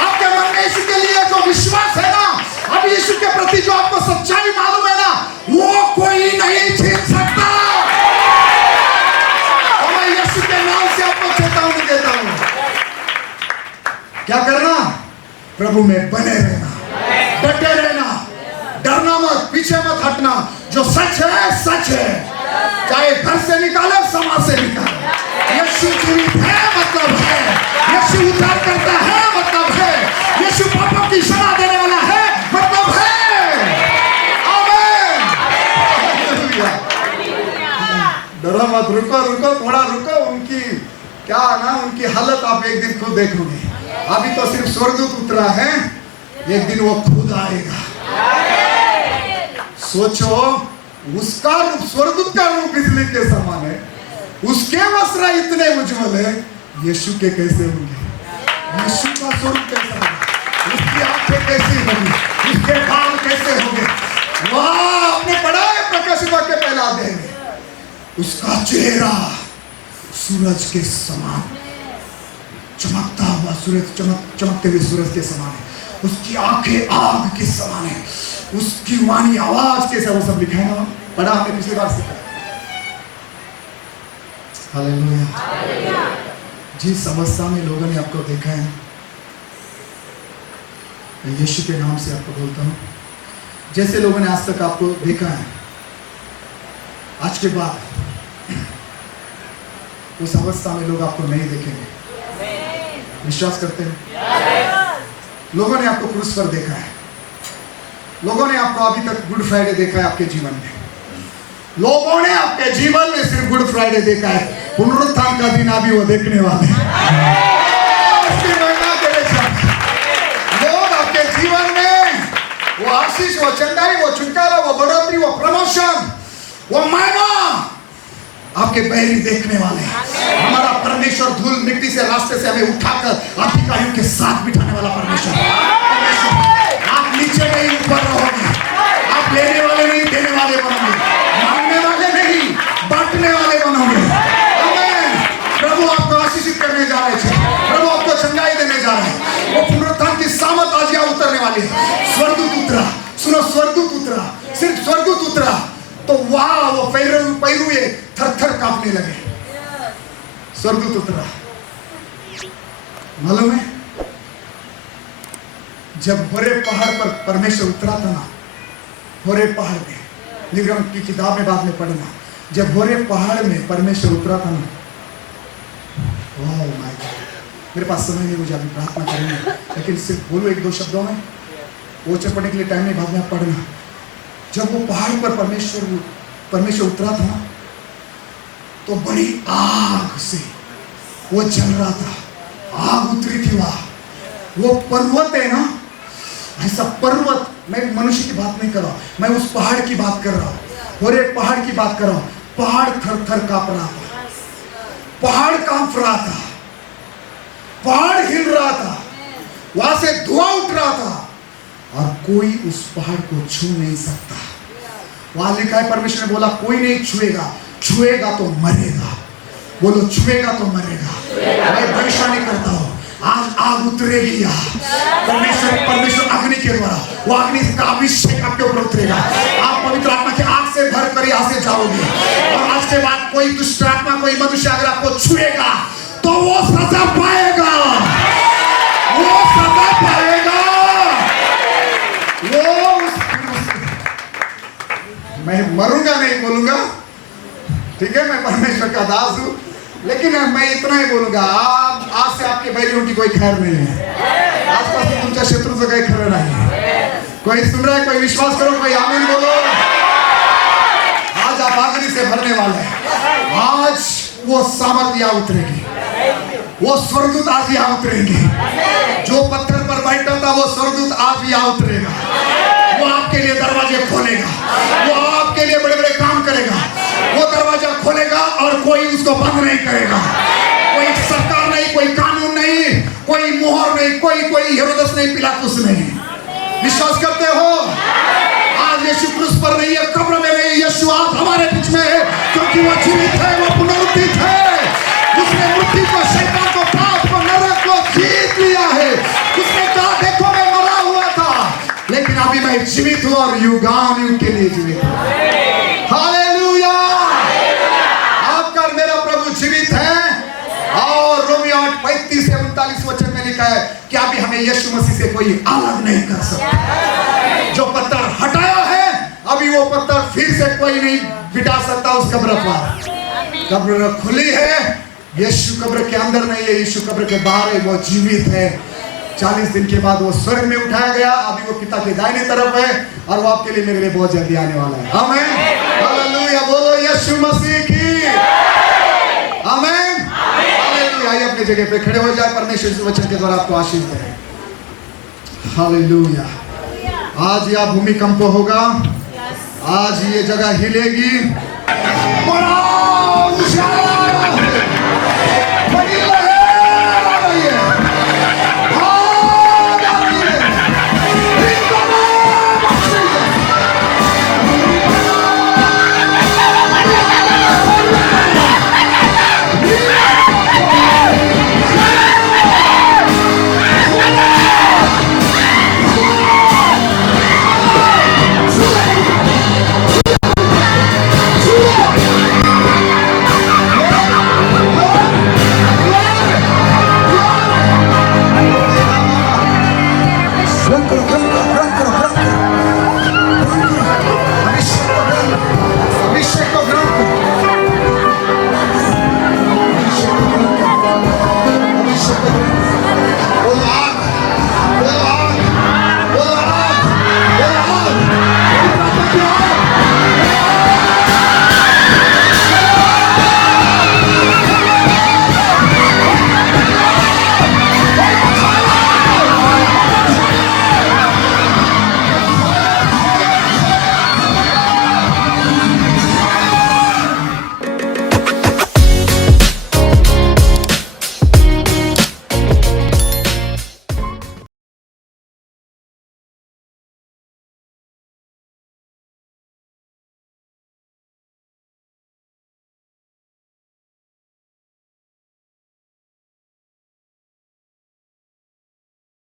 आपके मन में यीशु के लिए जो विश्वास है ना, अब यीशु के प्रति जो आपको सच्चाई मालूम है ना, वो कोई नहीं छीन सकता। और मैं यीशु के नाम से आपको चेतावनी देता हूं, क्या करना, प्रभु में बने रहना, डटे रहना, डरना मत, पीछे मत हटना। जो सच है सच है, चाहे घर से निकाले, समाज से निकाले। यीशु जीवित है मतलब है, यीशु उद्धार करता है मतलब है, यीशु पापों की क्षमा देने वाला है मतलब है। आमीन। डरो मत, रुको रुको, थोड़ा रुको। उनकी क्या ना, उनकी हालत आप एक दिन खुद देखोगे। अभी तो सिर्फ स्वर्गदूत उतरा है, एक दिन वो खुद आएगा। सोचो, उसका रूप, स्वर्गदूत का रूप बिजली के समान है, उसके वस्त्र इतने उज्जवल है, यीशु के कैसे होंगे? यीशु का स्वरूप कैसा होगा? उसकी आंखें कैसी होंगी? उसके बाल कैसे होंगे? वाह, आपने पढ़ा है प्रकाशित वाक्य पहला अध्याय में, उसका चेहरा सूरज के समान, चमकता हुआ सूरज, चमकते हुए सूरज के समान है। उसकी आंखें आग के समान है, उसकी वाणी आवाज कैसे, वो सब लिखा है ना, पढ़ा हमने पिछली बार सीखा। हालेलुया। जिस अवस्था में लोगों ने आपको देखा है, मैं यीशु के नाम से आपको बोलता हूँ, जैसे लोगों ने आज तक आपको देखा है, आज के बाद उस अवस्था में लोग आपको नहीं देखेंगे। विश्वास करते हैं? लोगों ने आपको क्रूस पर देखा है, लोगों ने आपको अभी तक गुड फ्राइडे देखा है आपके जीवन में, लोगों ने आपके जीवन में सिर्फ गुड फ्राइडे देखा है, पुनरुत्थान का दिन अभी वो देखने वाले हैं। लोग आपके जीवन में वो आशीष, वो चंगाई, वो छुटकारा, वो बढ़ोतरी, वो प्रमोशन, वो मायना आपके बैरी देखने वाले हैं। हमारा परमेश्वर धूल मिट्टी से, रास्ते से हमें उठाकर अधिकारियों के साथ बिठाने वाला परमेश्वर। आप नीचे नहीं, ऊपर रहोगे। आप लेने वाले नहीं, देने वाले बनोगे, मांगने वाले नहीं, बांटने वाले बनोगे। आमीन। प्रभु आपको आशीषित करने जा रहे थे, प्रभु आपको चंगाई देने जा रहे हैं। वो पुनरुत्थान की सामत आज यहाँ उतरने वाली है। स्वर्गदूत उतरा, सुनो, स्वर्गदूत उतरा, सिर्फ स्वर्गदूत उतरा तो वहां वो पैरुए थर-थर कांपने लगे। स्वर्गदूत उतरा, मालूम है, जब होरे पहाड़ पर परमेश्वर उतरा था ना, होरे पहाड़ में, निर्गम की किताब में बाद में पढ़ना, जब होरे पहाड़ में परमेश्वर उतरा था ना, ओह माय गॉड, मेरे पास समय नहीं, मुझे अभी प्रार्थना करेंगे, लेकिन सिर्फ बोलो एक दो शब्दों में, वो चपड़ने के लिए टाइम नहीं, बाद में आप पढ़ना। जब वो पहाड़ पर परमेश्वर उतरा था ना, तो बड़ी आग से वो जल रहा था, आग उतरी थी वहां। वो पर्वत है ना, ऐसा पर्वत, मैं मनुष्य की बात नहीं कर रहा, मैं उस पहाड़ की बात कर रहा हूं, और एक पहाड़ की बात कर रहा हूं। पहाड़ थर थर कांप रहा था, पहाड़ कांप रहा था, पहाड़ हिल रहा था, वहां से धुआं उठ रहा था, और कोई उस पहाड़ को छू नहीं सकता। वहां लिखा है, परमेश्वर ने बोला कोई नहीं छुएगा, छुएगा तो मरेगा। बोलो, छुएगा तो मरेगा। मैं भविष्यवाणी करता हूं, आज आग उतरेगी यहाँ, परमेश्वर अग्नि के द्वारा, वो अग्नि का अभिषेक आपके ऊपर उतरेगा। आप पवित्र आत्मा की आग से भर कर यहाँ से जाओगे, और आज के बाद कोई दुष्ट आत्मा, कोई मनुष्य अगर आपको छुएगा तो वो सजा पाएगा, वो सजा पाएगा। मैं मरूंगा नहीं बोलूंगा, ठीक है, मैं परमेश्वर का दास हूं, लेकिन मैं इतना ही बोलूंगा, आप आज से आपके बैरियों की कोई खैर नहीं है, आसपास तुमच्या शत्रूचं काही खरं नाही। कोई सुन रहा है? कोई विश्वास करो, कोई आमीन बोलो। से भरने वाला है। आज वो सामर्थ यहाँ उतरेगी, वो स्वर्गदूत आज यहाँ उतरेंगे। जो पत्थर पर बैठा था वो स्वर्गदूत आज यहाँ उतरेगा। वो आपके लिए दरवाजे खोलेगा, वो आपके लिए बड़े बड़े काम करेगा। वो दरवाजा खोलेगा और कोई उसको बंद नहीं करेगा। कोई सरकार नहीं, कोई कानून नहीं, कोई मोहर नहीं, कोई हेरोदस नहीं, पिलातुस नहीं। विश्वास करते हो? आज यीशु क्रूस पर नहीं है, कब्र में नहीं, यीशु आज हमारे बीच में है, क्योंकि वो जीवित है, वो पुनरुत्थित है। उसने मृत्यु को, शैतान को, पाप को, नरक को जीत लिया है। उसने कहा देखो मैं मरा हुआ था, लेकिन अभी मैं जीवित हूं और युगानुयुग के लिए जीवित हूं। हालेलुया! आपका मेरा प्रभु जीवित है। और रोमियो 8:35 से 39 वचन में लिखा है कि अभी हमें यीशु मसीह से कोई अलग नहीं कर सकता। जो पत्थर हटाया है, अभी वो पत्थर फिर से कोई नहीं बिठा सकता उस कब्र पर। कब्र खुली है, यीशु कब्र के अंदर नहीं है, यीशु कब्र के बाहर है, वो जीवित है। 40 दिन के बाद वो स्वर्ग में उठाया गया, अभी वो पिता के दाहिने तरफ है और वो आपके लिए मेरे लिए बहुत जल्दी आने वाला है। आमीन, हालेलुया, बोलो यीशु मसीह की आमीन, हालेलुया। आइए अपनी जगह पे खड़े हो जाए, परमेश्वर इस वचन के द्वारा आपको आशीष दे। हालेलुया। आज यह भूमिकंप होगा, आज ये जगह हिलेगी।